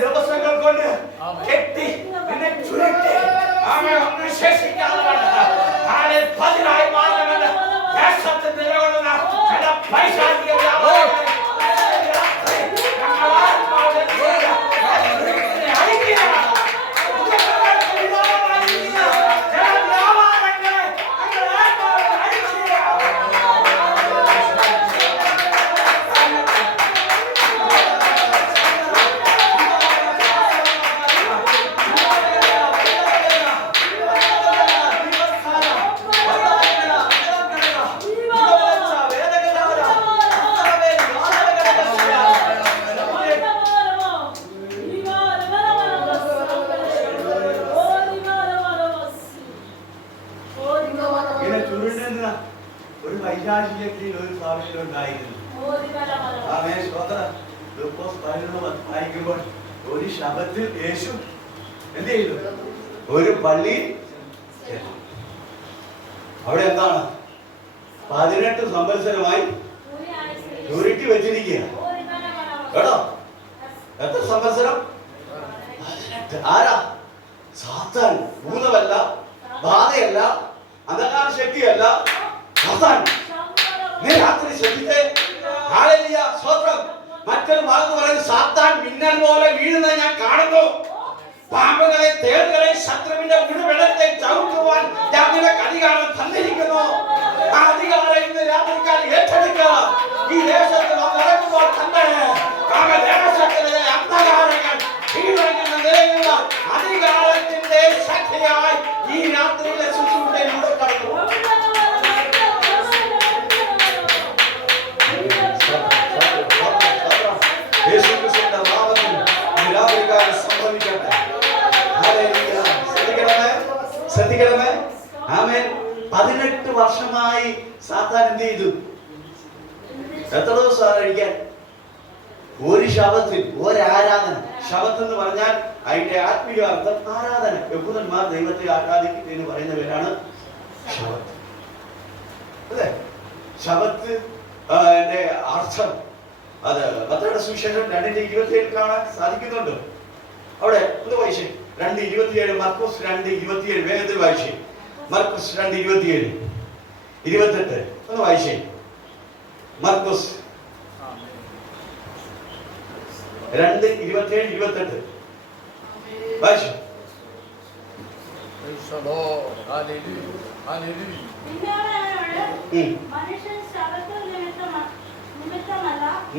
ദിവസങ്ങൾ കൊണ്ട് കെട്ടി നിന്നെ ചുരുട്ടി ഒന്നും ശേഷിക്കാതെ പതിനായി മാറുമെന്ന് ദേശത്ത് നിലകൊള്ളുന്ന ചില പൈശാചിക വ്യാപാരങ്ങളെ ഒരു വൈശാഖിക്ക് ഒരു ഭാഷയിലുണ്ടായിരുന്നു. വായിക്കുമ്പോൾ ഒരു ശബത്തിൽ യേശു എന്ത് ചെയ്തു? ഒരു പള്ളി. അവിടെ എന്താണ്? 18 സംവത്സരമായി ചുരുട്ടി വെച്ചിരിക്കുക കേട്ടോ. എത്ര സംവത്സരം? ആരാ? സാത്താൻ. ഭൂതമല്ല, ബാധയല്ല, അന്ധകാര ശക്തിയല്ല, സാത്താൻ. നീ രാത്രി ശ്രദ്ധിച്ചേ. ഹല്ലേലൂയ, സ്തോത്രം. മറ്റൊരു ഭാഗത്ത് പറയുന്നത് സാത്താൻ മിന്നൽ പോലെ വീഴുന്നത് ഞാൻ കാണുന്നു. പാമ്പുകളെ, തേളുകളെ, ശത്രുവിന്റെ മുഴുവെള്ളത്തെ ചവിട്ടുവാൻ ഞാൻ നിനക്ക് അധികാരം തന്നിരിക്കുന്നു. ആ അധികാരം ഇന്ന് രാത്രിക്കാലം ഏറ്റെടുക്കുക. ഈ ദേശത്ത് നടക്കുമ്പോൾ തന്നെ ദേശത്തിലെ അന്ധകാരങ്ങൾ കീഴടങ്ങുന്ന നിലയിലുള്ള അധികാരത്തിന്റെ ശക്തിയായി ഈ രാത്രിയിലെ ശുശ്രൂഷയിലൂടെ കടന്നു. യേശുക്രിസ്തുവിന്റെ നാമത്തിൽ നിരാകരിക്കാതെ സംഭവിക്കട്ടെ. ശ്രദ്ധിക്കണമേ. ആമേൻ. 18 വർഷമായി സാത്താൻ എന്ത് ചെയ്തു? എത്ര ദിവസം കഴിക്കാൻ? ഒരു ശബത്തിൽ ഒരു ആരാധന. ശബത്ത് എന്ന് പറഞ്ഞാൽ അതിന്റെ ആത്മീയ അർത്ഥം ആരാധന. യഹൂദന്മാർ ദൈവത്തെ ആരാധിക്കും എന്ന് പറയുന്ന പേരാണ് ശബത്ത്. അല്ലേ? ശബത്ത് അർത്ഥം അത് മത്തായിയുടെ സുവിശേഷം 2:27 കാണാൻ സാധിക്കുന്നുണ്ട്. അവിടെ ഒന്ന് വായിച്ചേ. 2:27, മർക്കോസ് 2:27. വേഗത്തിൽ വായിച്ചേ. മർക്കോസ് 2:27, 28 ഒന്ന് വായിച്ചേ. മർക്കോസ് 2:27, 28 വായിച്ചു.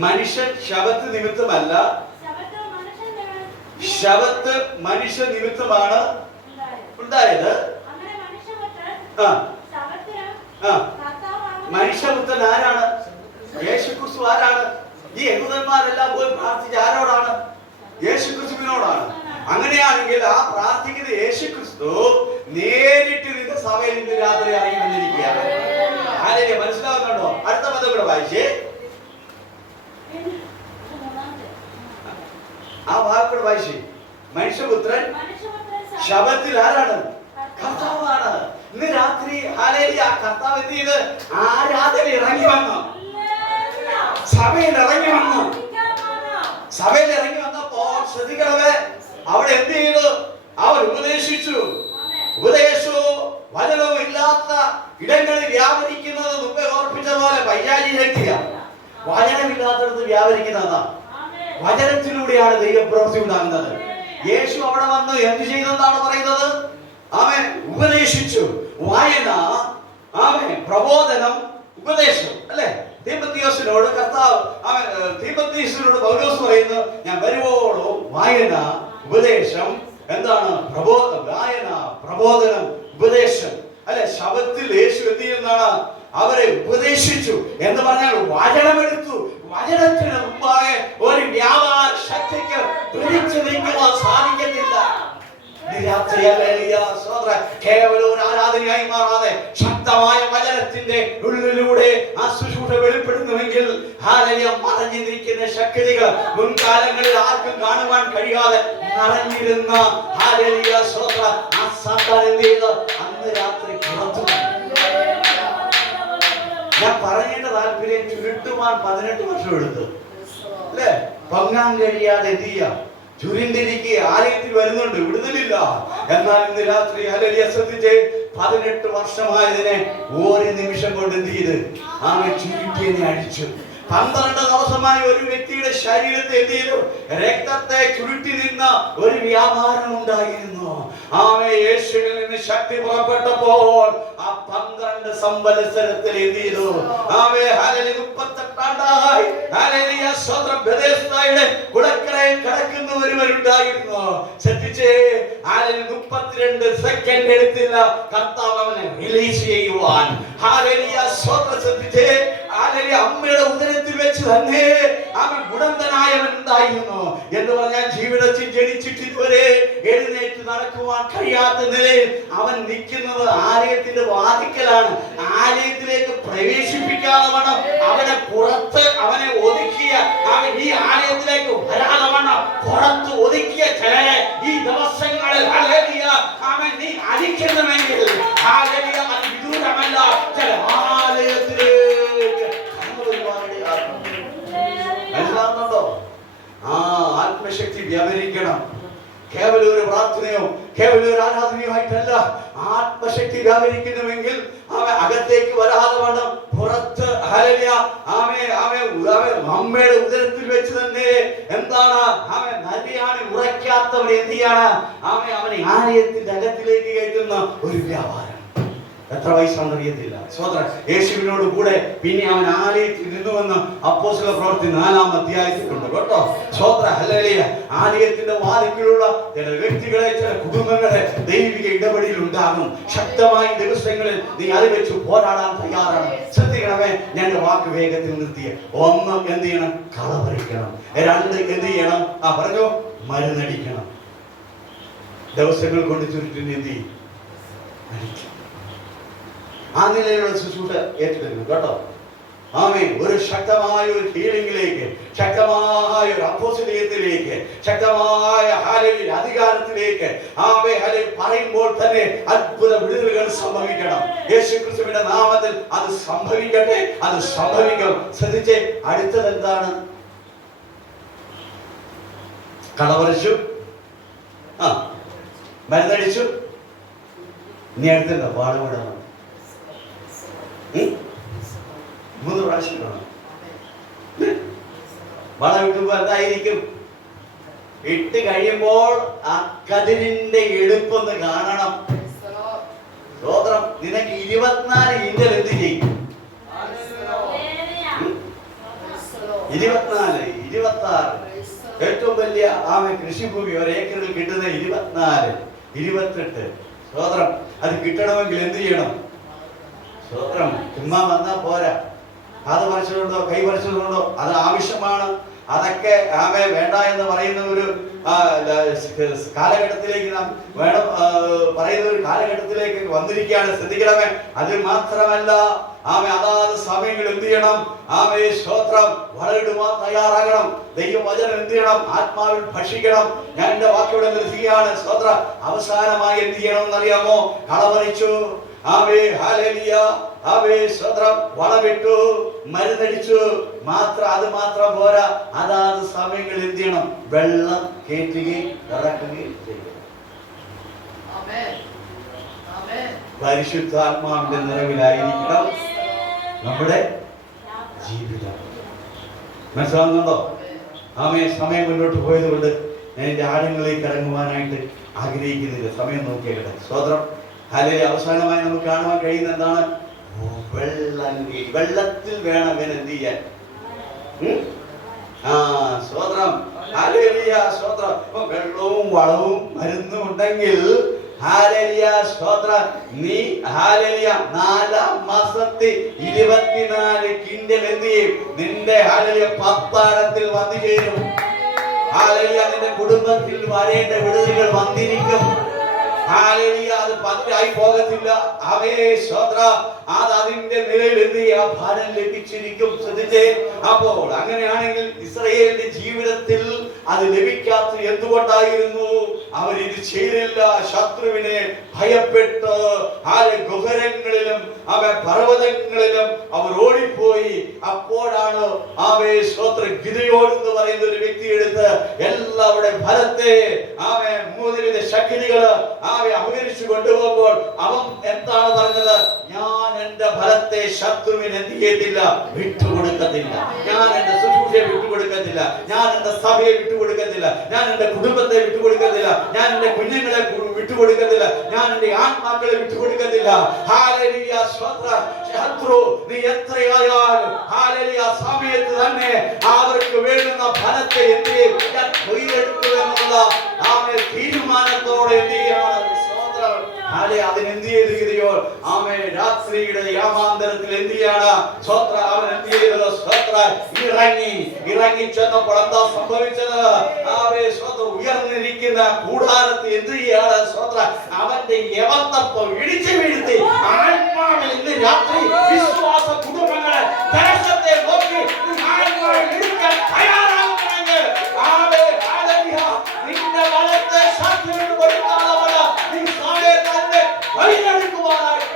മനുഷ്യൻ ശബത്ത് നിമിത്തമല്ല, ശബത്ത് മനുഷ്യ നിമിത്തമാണ് ഉണ്ടായത്. മനുഷ്യപുത്രൻ ആരാണ്? യേശുക്രിസ്തു ആരാണ്? ഈ യഹൂദന്മാരെല്ലാം പോയി പ്രാർത്ഥിച്ച ആരോടാണ്? യേശുക്രിസ്തുവിനോടാണ്. അങ്ങനെയാണെങ്കിൽ ആ പ്രാർത്ഥിക്കുന്ന യേശുക്രിസ്തു നേരിട്ട് നിന്റെ സഭയിൽ ഇന്ന് രാത്രി ഇറങ്ങി വന്നിരിക്കുകയാണ്. ആരെയും മനസ്സിലാവുന്നുണ്ടോ? അടുത്ത പദം കൂടെ വായിച്ചേ. ആ വാക്കുകൂടെ വായിച്ചേ. മനുഷ്യപുത്രൻ ശബത്തിൽ ആരാണ്? കർത്താവാണ്. ഇന്ന് രാത്രി ഹല്ലേലൂയ, കർത്താവ് എന്ത് ചെയ്ത്? ആരാധന ഇറങ്ങി വന്നു, സഭയിൽ ഇറങ്ങി വന്നു. സഭയിൽ ഇറങ്ങി വന്നപ്പോൾ ശ്രദ്ധിക്കണമേ, അവിടെ എന്ത് ചെയ്തു? അവർ ഉപദേശിച്ചു. ഉപദേശവും വചനവും ഇല്ലാത്ത ഇടങ്ങളിൽ വ്യാപരിക്കുന്നത് മുമ്പേ ഓർപ്പിച്ച പോലെ പൈശാചിക ശക്തിയാണ്. വചനമില്ലാത്തടത്ത് വ്യാപരിക്കുന്നതാണ്. വചനത്തിലൂടെയാണ് ദൈവപ്രവൃത്തി ഉണ്ടാകുന്നത്. യേശു അവിടെ വന്ന് എന്ത് ചെയ്തെന്നാണ് പറയുന്നത്? അവൻ ഉപദേശിച്ചു. വായന, അവൻ പ്രബോധനം, ഉപദേശം. അല്ലെ? തീമോഥെയോസിനോട് കർത്താവ് തീമോഥെയോസിനോട് പൗലോസ് പറയുന്നു, ഞാൻ വരുവോളം വായന, ഉപദേശം, എന്താണ്? വായന, പ്രബോധനം, ഉപദേശം. അല്ലെ? ശബത്തിൽ യേശു എന്ത് ചെയ്യുന്നതാണ്? അവരെ ഉപദേശിച്ചു എന്ന് പറഞ്ഞാൽ വചനമെടുത്തു. വചനത്തിന് മുമ്പാകെ ഒരു വ്യാപാര ശക്തിക്ക് പിടിച്ചു നീക്കുവാൻ സാധിക്കത്തില്ല. കേവലം ഒരു ആരാധനയായി മാറാതെ ശക്തമായ വചനത്തിന്റെ ഉള്ളിലൂടെ ആ ശുശ്രൂഷ വെളിപ്പെടുന്നുവെങ്കിൽ മറഞ്ഞിരിക്കുന്ന ശക്തികൾ മുൻകാലങ്ങളിൽ ആർക്കും കാണുവാൻ കഴിയാതെ നിറഞ്ഞിരുന്ന ആ സാത്താൻ എന്ത് ചെയ്ത് അന്ന് രാത്രി പുറത്തു. ഞാൻ പറയേണ്ട താല്പര്യം ചുരുട്ടുവാൻ 18 വർഷം എടുത്തു. അല്ലെ? പങ്ങാൻ കഴിയാതെ എന്ത് ചെയ്യാം? ചുരുണ്ടിരിക്കുക. ആലയത്തിൽ വരുന്നുണ്ട്, വിടുതലില്ല. എന്നാൽ ഇന്ന് രാത്രി ഹല്ലേലൂയ ശ്രദ്ധിച്ചേ, 18 വർഷമായതിനെ ഒരു നിമിഷം കൊണ്ട് എന്ത് ചെയ്ത് അവൻ ചുരുട്ടിയെ അടിച്ചു. 12 ദിവസമായി ഒരു വ്യക്തിയുടെ ശരീരത്തെ എന്ത് ചെയ്തു? രക്തത്തെ ചുരുട്ടി നിന്ന ഒരു വ്യാപാരം ഉണ്ടായിരുന്നു. ആമേ, യേശുവിൽ നിന്ന് ശക്തി പുറപ്പെട്ടപ്പോൾ ആ 12 സംവത്സരത്തിൽ എന്ത് ചെയ്തു? ആമേ, ഹല്ലേലൂയ 38 ആണ്ടായി ഹല്ലേലൂയ സ്വതന്ത്ര ബെഥെസ്ദയുടെ കുളക്കരയിൽ കിടക്കുന്ന ഒരുവരുണ്ടായിരുന്നു. ശ്രദ്ധിച്ചേ, ഹല്ലേലൂയ 32 സെക്കൻഡ് എടുത്തില്ല കർത്താവ് അവനെ റിലീസ് ചെയ്യുവാൻ. ഹല്ലേലൂയ സ്വതന്ത്ര. ശ്രദ്ധിച്ചേ, ഹല്ലേലൂയ അമ്മയുടെ ഉദരത്തിൽ വെച്ച് തന്നെ അവൻ ഗുണന്തനായവൻ ഉണ്ടായിരുന്നു എന്ന് പറഞ്ഞാൽ ജീവിതത്തിൽ ജനിച്ചിട്ട് ഇതുവരെ എഴുന്നേറ്റ് നടക്കുവാൻ കഴിയാത്ത നിലയിൽ അവൻ നിൽക്കുന്നത് ആലയത്തിന്റെ വാതിക്കലാണ്. ആലയത്തിലേക്ക് പ്രവേശിപ്പിക്കാതെ വേണം അവനെ പുറത്ത് അവനെ ഒതുക്കിയ, അവൻ ഈ ആലയത്തിലേക്ക് വരാതെ വേണം പുറത്ത് ഒതുക്കിയ ചിലരെ ഈ ദിവസങ്ങളിൽ ഹല്ലേലൂയ അവൻ നീ അടിക്കണമെങ്കിൽ ഹല്ലേലൂയ അത് വിദൂരമല്ല, ചില ആലയത്തിലേക്ക് മനസ്സിലാവുന്നുണ്ടോ? ആ ആത്മശക്തി വ്യാപരിക്കണം. കേവലം ഒരു പ്രാർത്ഥനയോ കേവലം ഒരു ആരാധനയോ ആയിട്ടല്ല. ആത്മശക്തി വ്യാപരിക്കുന്നുവെങ്കിൽ അവൻ അകത്തേക്ക് വരാതെ വേണം പുറത്ത് ഹല്ലേലൂയ അമ്മയുടെ ഉദരത്തിൽ വെച്ച് തന്നെ എന്താണ് അവൻ നരിയാണ് ഉറയ്ക്കാത്തവനെ എന്ത് ചെയ്യാണ്? അവനെ ആലയത്തിന്റെ അകത്തിലേക്ക് കയറ്റുന്ന ഒരു വ്യാപാരം. എത്ര വയസ്സാണെന്ന് അറിയത്തില്ല. സ്വതന്ത്ര യേശുവിനോട് കൂടെ പിന്നെ അവൻ ആലയത്തിൽ നിന്നുവെന്ന് അപ്പോസ്തല പ്രവൃത്തി 4-ാം അധ്യായത്തിലുണ്ട് കേട്ടോ. സ്വതന്ത്ര ഹല്ലേലൂയ. ആലയത്തിന്റെ വാതിക്കലുള്ള ചില വ്യക്തികളെ, ചില കുടുംബങ്ങളെ ദൈവിക ഇടപെടൽ ഉണ്ടാകും. ശക്തമായ ദിവസങ്ങളിൽ നീ അത് വെച്ച് പോരാടാൻ തയ്യാറാണ്. ശ്രദ്ധിക്കണമേ, ഞാൻ വാക്ക് വേഗത്തിൽ നിർത്തിയ. 1 എന്ത് ചെയ്യണം? കളവറിക്കണം. 2 എന്ത് ചെയ്യണം? പറഞ്ഞോ, മരുന്നടിക്കണം. ദിവസങ്ങൾ കൊണ്ട് ചുരുട്ടി എന്ത് ചെയ്യും? അടിക്കും. ആ നിലയിലുള്ള ശുശ്രൂഷ ഏറ്റെടുക്കണം കേട്ടോ. ആമേൻ. ഒരു ശക്തമായ ഒരു ഹീലിംഗിലേക്ക്, ശക്തമായ ഒരു അപ്പോസ്തലീയത്തിലേക്ക്, ശക്തമായ ഹല്ലേലൂയ അധികാരത്തിലേക്ക് ആമേൻ ഹല്ലേലൂയ പറയുമ്പോൾ തന്നെ അത്ഭുത വിടുതലുകൾ സംഭവിക്കണം. യേശുക്രിസ്തുവിന്റെ നാമത്തിൽ അത് സംഭവിക്കട്ടെ, അത് സംഭവിക്കും. ശ്രദ്ധിച്ചേ, അടുത്തത് എന്താണ്? കളവറിച്ചു, മരുന്നടിച്ചു, ഇനി അടുത്തല്ല വാളവിടണം. 3 പ്രാവശ്യം വേണം. വളം ഇട്ടുമ്പോ എന്തായിരിക്കും? ഇട്ട് കഴിയുമ്പോൾ ആ കതിരിന്റെ എടുപ്പൊന്ന് കാണണം. സ്തോത്രം. നിനക്ക് 24 ഇഞ്ചൽ എന്ത് ചെയ്യും? 24, 26. ഏറ്റവും വലിയ കൃഷിഭൂമി 1 ഏക്കറിൽ കിട്ടുന്ന 24, 28. സ്തോത്രം. അത് കിട്ടണമെങ്കിൽ എന്ത് ചെയ്യണം? സ്തോത്രം. ചുമ്മാ വന്നാ പോരാ. അത് പറിച്ചതുകൊണ്ടോ കൈ പറിച്ചതുകൊണ്ടോ അത് ആവശ്യമാണ്. അതൊക്കെ വേണ്ട എന്ന് പറയുന്ന ഒരു കാലഘട്ടത്തിലേക്ക് നാം വേണം പറയുന്ന ഒരു കാലഘട്ടത്തിലേക്ക് വന്നിരിക്കുകയാണ്. ശ്രദ്ധിക്കണമേ. അത് മാത്രമല്ല അതാത് സമയങ്ങൾ എന്ത് ചെയ്യണം? സ്തോത്രം. വളരിടുവാൻ തയ്യാറാകണം. ദൈവവചനം എന്ത് ചെയ്യണം? ആത്മാവിൽ ഭക്ഷിക്കണം. ഞാൻ എന്റെ വാക്കിയോടെ നിർത്തുകയാണ്. സ്തോത്രം. അവസാനമായി എന്ത് ചെയ്യണം എന്നറിയാമോ? കളവറിച്ചു, ഹല്ലേലൂയ സ്തോത്രം, വളമിട്ടു, മരുന്നടിച്ചു. അത് മാത്രം പോരാ. അതാത് സമയങ്ങളിൽ എന്ത് ചെയ്യണം? വെള്ളം കയറ്റുകയും ഇറക്കുകയും ചെയ്യണം. പരിശുദ്ധാത്മാവിന്റെ നിറവിലായിരിക്കണം നമ്മുടെ ജീവിതം. മനസ്സിലാവുന്നുണ്ടോ? സമയം മുന്നോട്ട് പോയത് കൊണ്ട് ഞാൻ എന്റെ ആഴങ്ങളിലേക്ക് ഇറങ്ങുവാനായിട്ട് ആഗ്രഹിക്കുന്നില്ല. സമയം നോക്കിയാൽ സ്തോത്രം. ഹല്ലേലൂയ. അവസാനമായി നമുക്ക് കാണുവാൻ കഴിയുന്ന എന്താണ്? വെള്ളത്തിൽ വേണം എന്ത് ചെയ്യാൻ? സ്തോത്രം. ഹല്ലേലൂയ സ്തോത്രം. വെള്ളവും വളവും മരുന്നും ഉണ്ടെങ്കിൽ ഹല്ലേലൂയ സ്തോത്രം, നീ ഹല്ലേലൂയ 4-ാം മാസത്തിൽ 24 കിൻഡൽ എന്ത് ചെയ്യും? നിന്റെ ഹല്ലേലൂയ പത്താഴത്തിൽ വന്നു ചേരും. ഹല്ലേലൂയ. നിന്റെ കുടുംബത്തിൽ വരേണ്ട വിടുതലുകൾ വന്നിരിക്കും. ഹല്ലേലൂയ. അത് പറ്റായി പോകത്തില്ല. സ്തോത്രം. അത് അതിന്റെ നിലയിൽ എന്ത് ചെയ്യാ? ഫലം ലഭിച്ചിരിക്കും. ശ്രദ്ധിച്ചേ. അപ്പോൾ അങ്ങനെയാണെങ്കിൽ ഇസ്രായേലിന്റെ ജീവിതത്തിൽ അത് ലഭിക്കാത്ത എന്തുകൊണ്ടായിരുന്നു? അവരിത് ചെയ്തില്ല. ശത്രുവിനെ ഭയപ്പെട്ട് ഗുഹരങ്ങളിലും പർവ്വതങ്ങളിലും അവർ ഓടിപ്പോയി. അപ്പോഴാണ് ഗിദെയോൻ എന്ന് പറയുന്ന ഒരു വ്യക്തി എടുത്ത് എല്ലാവരുടെ ഫലത്തെ മൂന്നുവിധ ശക്തികള് അപകരിച്ചു കൊണ്ടുപോകുമ്പോൾ അവൻ എന്താണ് പറഞ്ഞത്? ഞാൻ എന്റെ ഫലത്തെ ശത്രുവിന് എന്ത് ചെയ്യത്തില്ല, വിട്ടുകൊടുക്കത്തില്ല. ഞാൻ എന്റെ ശുശ്രൂഷയെ വിട്ടുകൊടുക്കത്തില്ല. ഞാൻ എന്റെ സഭയെ വിട്ടുകൊടുക്കത്തില്ല. ഞാൻ എന്റെ കുടുംബത്തെ വിട്ടുകൊടുക്കത്തില്ല. ഞാൻ എന്റെ കുഞ്ഞുങ്ങളെ വിട്ടുകൊടുക്കത്തില്ല. ഞാൻ എന്റെ ആത്മാക്കളെ വിട്ടുകൊടുക്കത്തില്ല. ഹല്ലേലൂയ, സ്തോത്രം. ശത്രു നീ എത്രയായാലും ഹല്ലേലൂയ സമയത്ത് തന്നെ അവർക്ക് വേണ്ടുന്ന ഫലത്തെ എന്ത് ചെയ്യും? കൊയ്തെടുക്കുമെന്നുള്ള തീരുമാനത്തോടെ എന്ത് ചെയ്യണം? അതിനെന്ത് ചെയ്ത് ഗിദെയോൻ രാത്രിയുടെ യാമാന്തരത്തിൽ എന്ത് ചെയ്യാണ്? അവൻ എന്ത് ചെയ്തത്? ഇറങ്ങി ചെന്നപ്പോൾ എന്താ സംഭവിച്ചത്? ഉയർന്നിരിക്കുന്ന കൂടാരത്തിൽ എന്ത് ചെയ്യാണ്? അവന്റെ യവത്തപ്പം ഇടിച്ചു വീഴ്ത്തി. ആത്മാവിൽ ഇന്ന് രാത്രി വിശ്വാസ കുടുംബങ്ങളെ ദേശത്തെ നോക്കി ഇടിക്കാൻ തയ്യാറാകുമെങ്കിൽ നിന്റെ വളത്തെ ശത്രുവിന് കൊടുക്കാനുള്ള നീ സമയത്തെ വഴിയെടുക്കുവാനായിട്ട്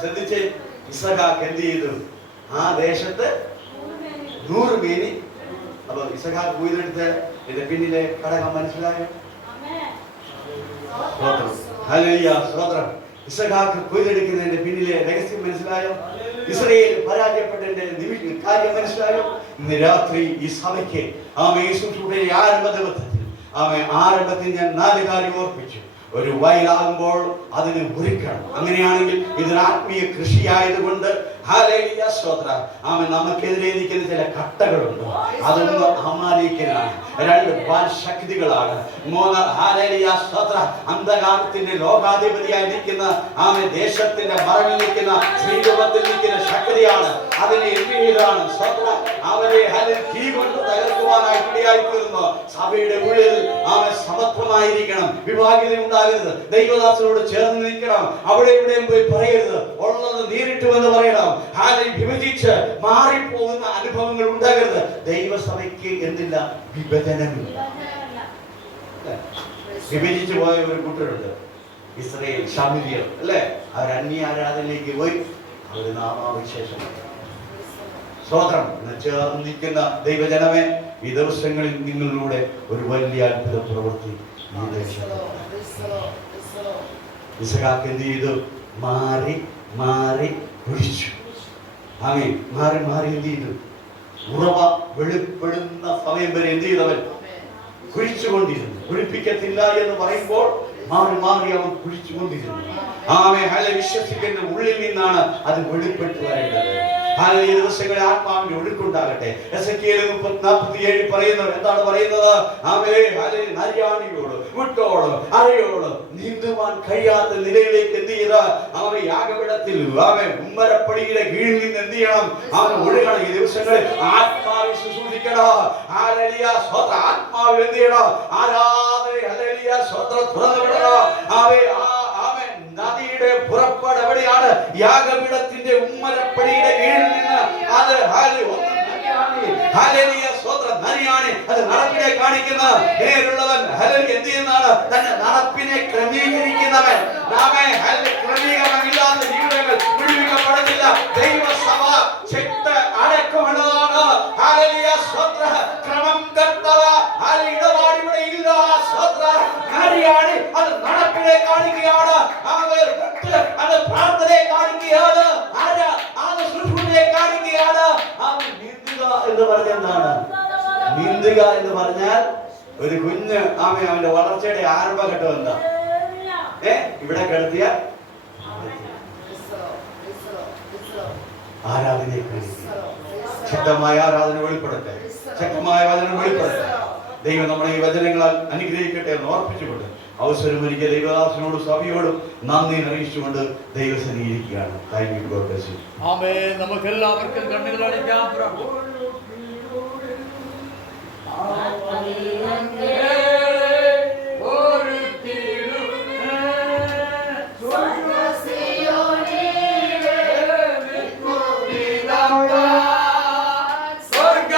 ശ്രദ്ധിച്ച് ഇസഹാക്ക് എന്ത് ചെയ്തു? ആ ദേശത്ത് 100 മേനി. അപ്പൊ ഇസഹാക്ക് കൊയ്തെടുത്ത് ഇതിന്റെ പിന്നിലെ ഘടകം മനസ്സിലായോ? ഹല്ലേലൂയ, സ്തോത്രം. ഇസഹാക്ക് കൊയ്തെടുക്കുന്നതിന്റെ പിന്നിലെ രഹസ്യം മനസ്സിലായോ? ഇസ്രായേൽ പരാജയപ്പെട്ടതിന്റെ കാര്യം മനസ്സിലായോ? ഇന്ന് രാത്രി ഈ സഭയ്ക്ക് യേശുവിന്റെ ആരംഭത്തിൽ ഞാൻ 4 കാര്യം ഓർപ്പിച്ചു. ഒരു വയലാകുമ്പോൾ അതിന് ഒരുക്കണം. അങ്ങനെയാണെങ്കിൽ ഇതൊരു ആത്മീയ കൃഷിയായതുകൊണ്ട് ഹല്ലേലൂയ, സ്തോത്രം. നമുക്കെതിരെ നിൽക്കുന്ന ചില കട്ടകളുണ്ട്. അതൊന്ന് അമാലേക്യനാണ്. 2 ശക്തികളാണ്. 3 ഹല്ലേലൂയ, സ്തോത്രം. അന്ധകാരത്തിന്റെ ലോകാധിപതിയായി നിൽക്കുന്ന ദേശത്തിന്റെ മറവിൽ നിൽക്കുന്ന ശ്രീരൂപത്തിൽ നിൽക്കുന്ന ശക്തിയാണ്. അതിനെ എന്ത് ചെയ്താണ്? സ്തോത്രം. അവരെ തീ കൊണ്ട് തകർക്കുവാനായിട്ട് ഇടയായിത്തീരുന്നു. സഭയുടെ ഉള്ളിൽ സമത്വമായിരിക്കണം. വിഭാഗീയത ഉണ്ടാകരുത്. ദൈവദാസനോട് ചേർന്ന് നിൽക്കണം. അവിടെ ഇവിടെയും പോയി പറയരുത്. ഉള്ളത് നേരിട്ടുവെന്ന് പറയണം. വിഭജിച്ച് മാറിപ്പോകുന്ന അനുഭവങ്ങൾ ഉണ്ടാകരുത്. ദൈവസഭയ്ക്ക് എന്തില്ല? വിഭജനമില്ല. വിഭജിച്ചു പോയ ഒരു കൂട്ടരുണ്ട്, ഇസ്രായേൽ ശമരിയർ അല്ലെ. അവർ അന്യ ആരാധനയിലേക്ക് പോയി. അവർ നാമാവിശേഷം. സ്തോത്രം. ചേർന്ന് നിൽക്കുന്ന ദൈവജനമേ, ഈ ദിവസങ്ങളിൽ നിങ്ങളിലൂടെ ഒരു വലിയ അത്ഭുത പ്രവൃത്തി ഈ ദേശത്ത്. ഇസഹാക്ക് എന്ത് ചെയ്തു? മാറി മാറി കുഴിച്ചു. മാറി മാറി എന്ത് ചെയ്തു? ഉറവ വെളിപ്പെടുന്ന സമയം വരെ എന്ത് ചെയ്തവൻ? കുഴിച്ചുകൊണ്ടിരുന്നു. കുഴിപ്പിക്കത്തില്ല എന്ന് പറയുമ്പോൾ മാറി മാറി അവൻ കുഴിച്ചുകൊണ്ടിരുന്നു. വിശ്വസിക്കുന്ന ഉള്ളിൽ നിന്നാണ് അത് വെളിപ്പെട്ടു വരേണ്ടത്. ഈ ദിവസങ്ങളിൽ ആത്മാവിന്റെ ഒഴുക്കുണ്ടാകട്ടെ. എസെക്കിയേൽ 40:47 പറയുന്നത് എന്താണ് പറയുന്നത്? നരിയാണിയോട് വിട്ടോട് അരയോട് നീന്തുവാൻ കഴിയാത്ത നിലയിലേക്ക് എന്ത് ചെയ്ത യാഗപീഠത്തിൽ ഉമ്മരപ്പടിയുടെ കീഴിൽ നിന്ന് എന്ത് ചെയ്യണം? അവൻ ഒഴുകണം. ഈ ദിവസങ്ങളിൽ ആത്മാവിൽ ശുശ്രൂഷിക്കണം. ആത്മാവിൽ എന്ത് ചെയ്യണം? ആരാധന തുറന്നു വിടണം. നദിയുടെ പുറപ്പാട് എവിടെയാണ്? യാഗപീഠത്തിന്റെ ഉമ്മരപ്പടിയുടെ കീഴിൽ നിന്ന്. അത് നരിയാണ്. അത് നടപ്പിനെ കാണിക്കുന്ന നേരുള്ളവൻ. എന്ത് ചെയ്യുന്നതാണ്? തന്റെ നടപ്പിനെ ക്രമീകരിക്കുന്നവൻ. ക്രമീകരണമില്ലാത്ത ജീവിതങ്ങൾ വിടുവിക്കപ്പെടുന്നില്ല. ദൈവസഭ ചെട്ട് അടക്കമുള്ളതാണ്. ക്രമം കർത്തവ ഇടപാടിവിടെ ഇല്ല. നരിയാണ്. അത് നടപ്പിനെ കാണിക്കുകയാണ്. അത് പ്രാർത്ഥനയെ കാണിക്കുകയാണ്. അത് ശുശ്രൂഷയെ കാണിക്കുകയാണ്. എന്ന് പറഞ്ഞ എന്താണ്? നീന്തുക എന്ന് പറഞ്ഞാൽ ഒരു കുഞ്ഞ് അവന്റെ വളർച്ചയുടെ ആരംഭഘട്ടം എന്താ? ഇവിടെ കിടത്തിയ ആരാധനയെ ശക്തമായ ആരാധന വെളിപ്പെടട്ടെ. ശക്തമായ വചനം വെളിപ്പെടട്ടെ. ദൈവം നമ്മളെ ഈ വചനങ്ങളാൽ അനുഗ്രഹിക്കട്ടെ എന്ന് ഓർപ്പിച്ചുകൊണ്ട് അവസരമൊരുക്കിയ ദൈവദാസനോടും സഭയോടും നന്ദി അറിയിച്ചുകൊണ്ട് ദൈവസന്നിധിയിരിക്കുകയാണ്. Thank you. God bless you. ആമേൻ. നമുക്കെല്ലാവർക്കും കണ്ണുകൾ അടയ്ക്കാം. സ്വർഗ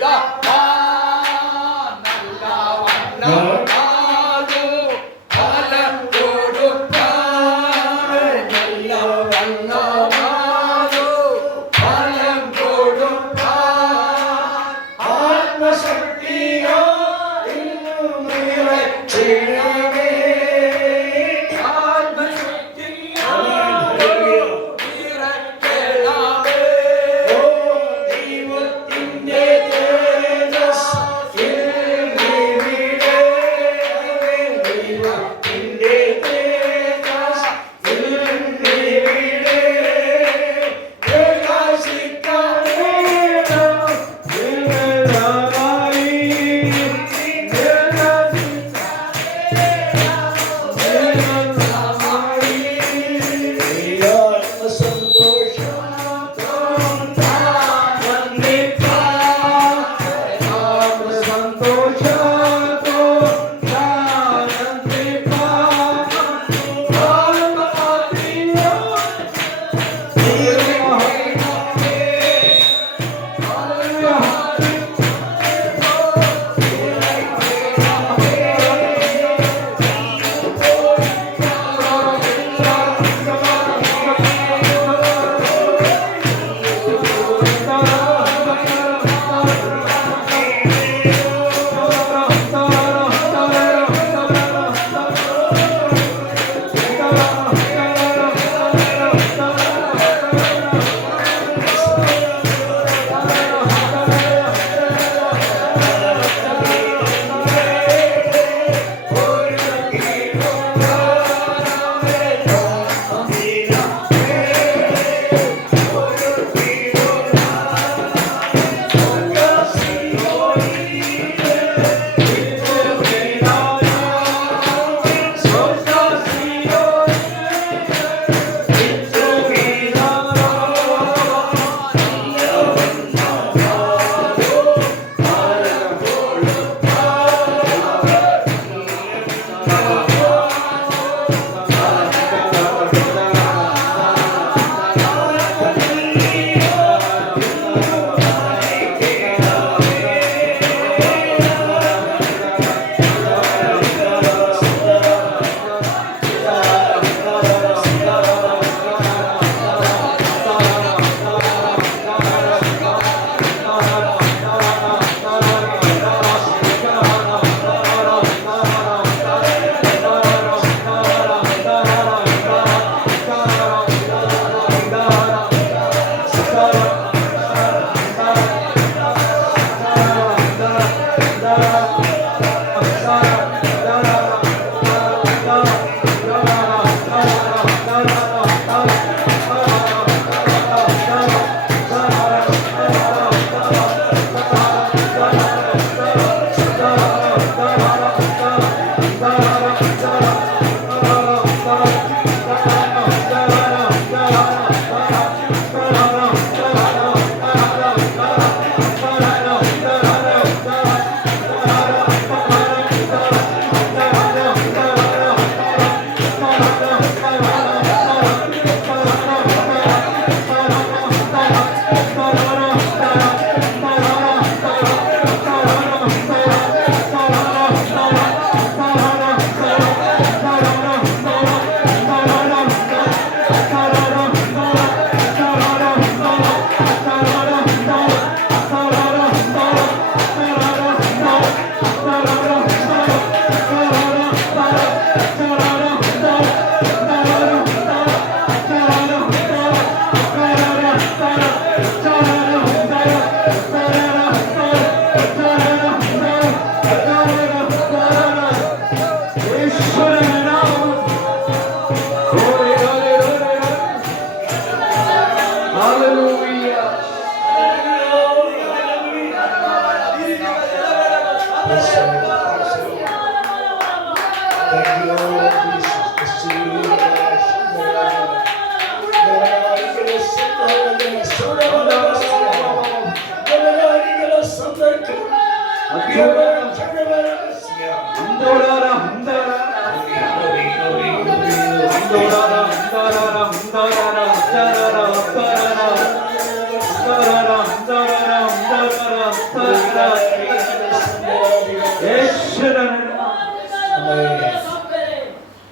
Hallelujah.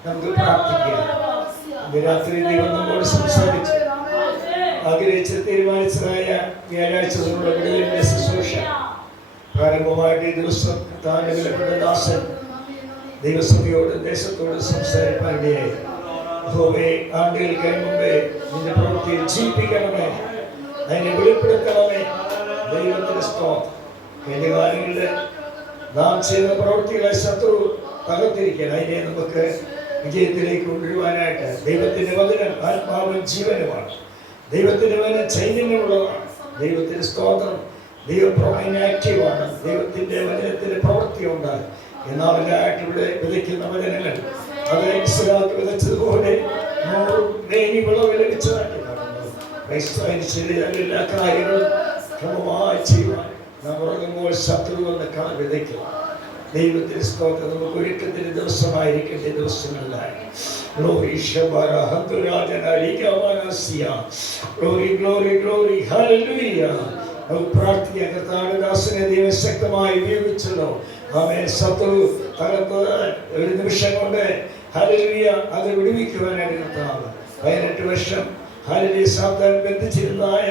നമുക്ക് പ്രാർത്ഥിക്കാം. രാത്രി ദൈവം നമ്മോട് സംസാരിച്ചു ആഗ്രഹിച്ച് തീരുമാനിച്ചതായ വ്യാഴാഴ്ച നമ്മുടെ വിടുതലിന്റെ ശുശ്രൂഷ പ്രാരംഭമായിട്ട് ഈ ദിവസം താന്റെ വിലപ്പെട്ട ദാസൻ ദൈവസഭയോട് ദേശത്തോട് സംസാരിക്കാനിടയായി. യഹോവേ, ആണ്ടുകൾക്ക് മുമ്പേ നിന്റെ പ്രവൃത്തിയിൽ ജീവിപ്പിക്കണമേ, അതിനെ വെളിപ്പെടുത്തണമേ. ദൈവത്തിന്റെ സ്തോത്രം. കഴിഞ്ഞ കാലങ്ങളിൽ നാം ചെയ്യുന്ന പ്രവൃത്തികളെ ശത്രു തകർത്തിരിക്കാൻ അതിനെ നമുക്ക് വിജയത്തിലേക്ക് കൊണ്ടുവരുവാനായിട്ട് ദൈവത്തിന്റെ വചനം ആത്മാവും ജീവനുമാണ്. ദൈവത്തിന്റെ വചനം ചൈതന്യമുള്ളതാണ്. ദൈവത്തിന്റെ സ്തോത്രം. ദൈവപ്രവചന ആക്റ്റീവാണ്. ദൈവത്തിന്റെ വചനത്തിന്റെ പ്രവൃത്തിയുണ്ട്. എന്നാലായിട്ട് ഇവിടെ വിതയ്ക്കുന്ന വചനങ്ങൾ അത് മനസ്സിലാക്കി വിതച്ചതുപോലെ വിളവ് ലഭിച്ചതായിട്ട് കാണുന്നു. എല്ലാ കാര്യങ്ങളും ക്രമമായി ചെയ്യുവാൻ നാം ഉറങ്ങുമ്പോൾ ശത്രു എന്ന കാൽ വിതയ്ക്കുക. ദൈവത്തിന്റെ സ്തോത്രം. നമുക്ക് ഒരുക്കത്തിന്റെ ദിവസമായിരിക്കേണ്ട ദിവസങ്ങളിലായി പ്രാർത്ഥിക്കാൻ കർത്താവിന്റെ ദാസനെ ദൈവം ശക്തമായി ഉപയോഗിച്ചല്ലോ. ആമേൻ. ശത്രു തകർത്ത് ഒരു നിമിഷം കൊണ്ട് ഹല്ലേലൂയ അത് വിടുവിക്കുവാനായിട്ട് കർത്താവ് 18 വർഷം ഹല്ലേലൂയ സാത്താൻ ബന്ധിച്ചിരുന്നതായ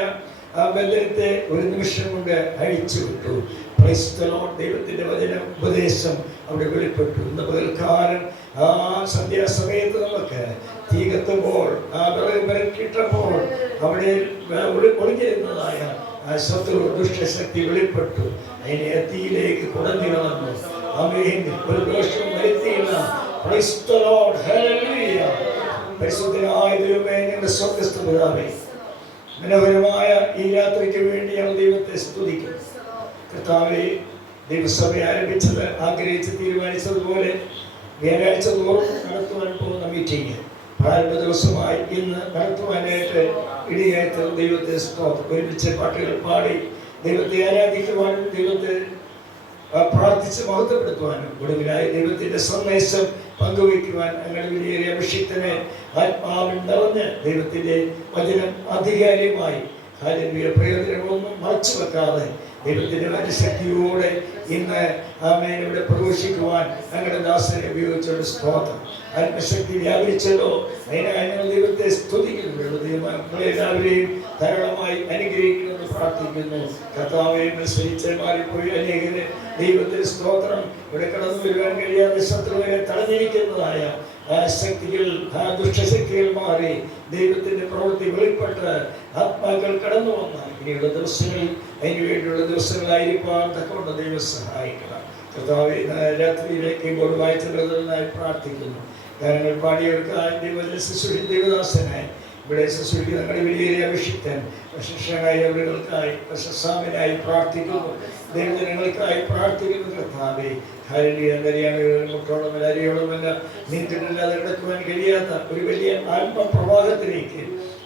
ആ ബന്ധനത്തെ ഒരു നിമിഷം കൊണ്ട് അഴിച്ചു വിട്ടു. Price the Lord. ദൈവത്തിന്റെ വചനം ഉപദേശം അവിടെ വെളിപ്പെട്ടു. ഇന്ന് പകൽക്കാലം ആ സന്ധ്യാസമയത്ത് നമുക്ക് തീ കത്തുമ്പോൾ ആ കിട്ടപ്പോൾ അവിടെ ഒളിഞ്ഞിരുന്നതായ ആ ശത്രു ദുഷ്ടശക്തി വെളിപ്പെട്ടു. അതിനെ തീയിലേക്ക് കുടഞ്ഞു കളഞ്ഞു. ആമേൻ. ഒരു ദോഷവും വരുത്തിയില്ല. Praise the Lord. ഹല്ലേലൂയ. പരിശുദ്ധനായ ദൈവമേ, ഞങ്ങളുടെ സ്വർഗ്ഗസ്ഥ പിതാവേ, മനോഹരമായ ഈ യാത്രയ്ക്ക് വേണ്ടി ഞങ്ങൾ ദൈവത്തെ സ്തുതിക്കുന്നു. കർത്താവേ, ദൈവസഭ ആരംഭിച്ചത് ആഗ്രഹിച്ച് തീരുമാനിച്ചതുപോലെ വ്യാഴാഴ്ച തോറും നടത്തുവാൻ പോകുന്ന മീറ്റിംഗ് പ്രാരംഭ ദിവസമായി ഇന്ന് നടത്തുവാനായിട്ട് ഇടയായിട്ട് ദൈവത്തെ സ്തോത്രം. ഒരുമിച്ച് പാട്ടുകൾ പാടി ദൈവത്തെ ആരാധിക്കുവാനും ദൈവത്തെ പ്രാർത്ഥിച്ച് മഹത്വപ്പെടുത്തുവാനും ഒടുവിലായി ദൈവത്തിന്റെ സന്ദേശം പങ്കുവയ്ക്കുവാൻ ഞങ്ങളുടെ വലിയ അഭിഷിക്തനെ ആത്മാവിൽ നിറഞ്ഞ് ദൈവത്തിന്റെ വചനം അധികാരിയുമായി ഹല്ലേലൂയ പ്രയോജനങ്ങളൊന്നും മറച്ചു വെക്കാതെ ദൈവത്തിന്റെ മനഃശക്തിയോടെ ഇന്ന് ആമേൻ ഇവിടെ പ്രഘോഷിക്കുവാൻ ഞങ്ങളുടെ ദാസനെ ഉപയോഗിച്ചുള്ള സ്തോത്രം. ആത്മശക്തി വ്യാപരിച്ചല്ലോ. അതിനായി ഞങ്ങൾ ദൈവത്തെ സ്തുതിക്കുന്നു. ദൈവങ്ങളെ എല്ലാവരെയും ധാരാളമായി അനുഗ്രഹിക്കുമെന്ന് പ്രാർത്ഥിക്കുന്നു. കർത്താവെ, മത്സരിച്ച് മാറിപ്പോയി അനേകരെ ദൈവത്തിന്റെ സ്തോത്രം ഇവിടെ കടന്നു വരുവാൻ കഴിയാതെ ശത്രുവിനെ തടഞ്ഞിരിക്കുന്നതായ ശക്തികൾ, ദുഷ്ടശക്തികൾ മാറി ദൈവത്തിന്റെ പ്രവൃത്തി വെളിപ്പെട്ട് ആത്മാക്കൾ കടന്നു വന്നാൽ ഇനിയുള്ള ദിവസങ്ങളിൽ അതിനു വേണ്ടിയുള്ള ദിവസങ്ങളായിരിക്കാൻ തക്കവണ്ണം ദൈവം സഹായിക്കണം. കർത്താവെ, രാത്രിയിലേക്ക് ഇപ്പോൾ വായിച്ചതിനായി പ്രാർത്ഥിക്കുന്നു. ഞങ്ങൾ പാടിയവർക്കായി ദൈവദാസനായി ഇവിടെ ശുശ്രൂഷിക്കുന്ന ഞങ്ങളുടെ വലിയ അഭിഷിക്തൻ ശിക്ഷനായി അവരുകൾക്കായി പ്രശസ്താവിനായി പ്രാർത്ഥിക്കുന്നു. ദൈവജനങ്ങൾക്കായി പ്രാർത്ഥിക്കുന്നു. കർത്താവേ, മുട്ടോളമല്ല അരിയോളമല്ല നീന്തിട്ടില്ലാതെ കിടക്കുവാൻ കഴിയാത്ത ഒരു വലിയ ആത്മപ്രവാഹത്തിലേക്ക്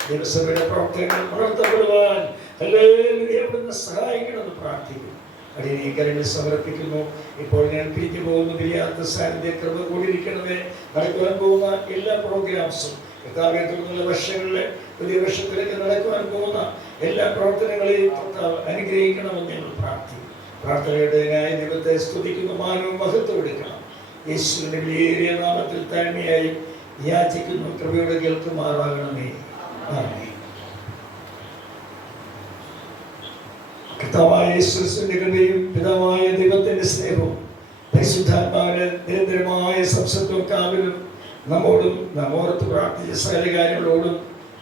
ദൈവസഭയുടെ പ്രവർത്തനങ്ങൾ വളർത്തപ്പെടുവാൻ അവിടുന്ന് സഹായിക്കണമെന്ന് പ്രാർത്ഥിക്കുന്നു. അടിയനെ കരങ്ങൾ സമർപ്പിക്കുന്നു. ഇപ്പോൾ ഞാൻ പിരിഞ്ഞു പോകുന്നു. പിരിയാത്ത സാന്നിധ്യ കൃപ കൂടിയിരിക്കണമേ. നടക്കുവാൻ പോകുന്ന എല്ലാ പ്രോഗ്രാംസും കർത്താവെ, തുടർന്നുള്ള വർഷങ്ങളിലെ പുതിയ വർഷത്തിലേക്ക് നടക്കുവാൻ പോകുന്ന എല്ലാ പ്രവർത്തനങ്ങളെയും കർത്താവ് അനുഗ്രഹിക്കണമെന്ന് ഞങ്ങൾ പ്രാർത്ഥിക്കുന്നു. പ്രാർത്ഥനയുടെ ദൈവത്തെ സ്തുതിക്കുന്ന മാനവും മഹത്വം എടുക്കണം. യേശുവിന്റെ വലിയ നാമത്തിൽ താഴ്മയായി യാചിക്കുന്നു. കൃപയോടെ കേൾക്കുമാറാകണമേ. ആമേൻ. കർത്താവായ യേശുവിന്റെ കൃപയും പിതാവായ ദൈവത്തിന്റെ സ്നേഹവും പരിശുദ്ധാത്മാവിന്റെ നിരന്തരമായ സംസർഗവും കാവലും നമ്മോടും നമ്മോർത്ത് പ്രാർത്ഥിച്ച സകല കാര്യങ്ങളോടും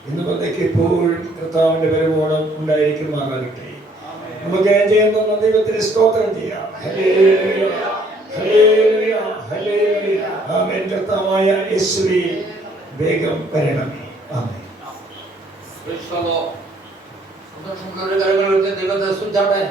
ഇന്ന് മുതലേക്ക് എപ്പോഴും കർത്താവിന്റെ വരവോളം ഉണ്ടായിരിക്കുമാറാകട്ടെ. നമുക്ക് ചെയ്യുന്ന ദൈവത്തിന് സ്തോത്രം ചെയ്യാം. ഹല്ലേലൂയ, ഹല്ലേലൂയ, ഹല്ലേലൂയ. ആമേൻ. കർത്താവായ യേശുവേ, വേഗം വരണമേ. ആമേൻ. സന്തോഷം. ദൈവത്തെ സ്തുതിച്ചാട്ടെ.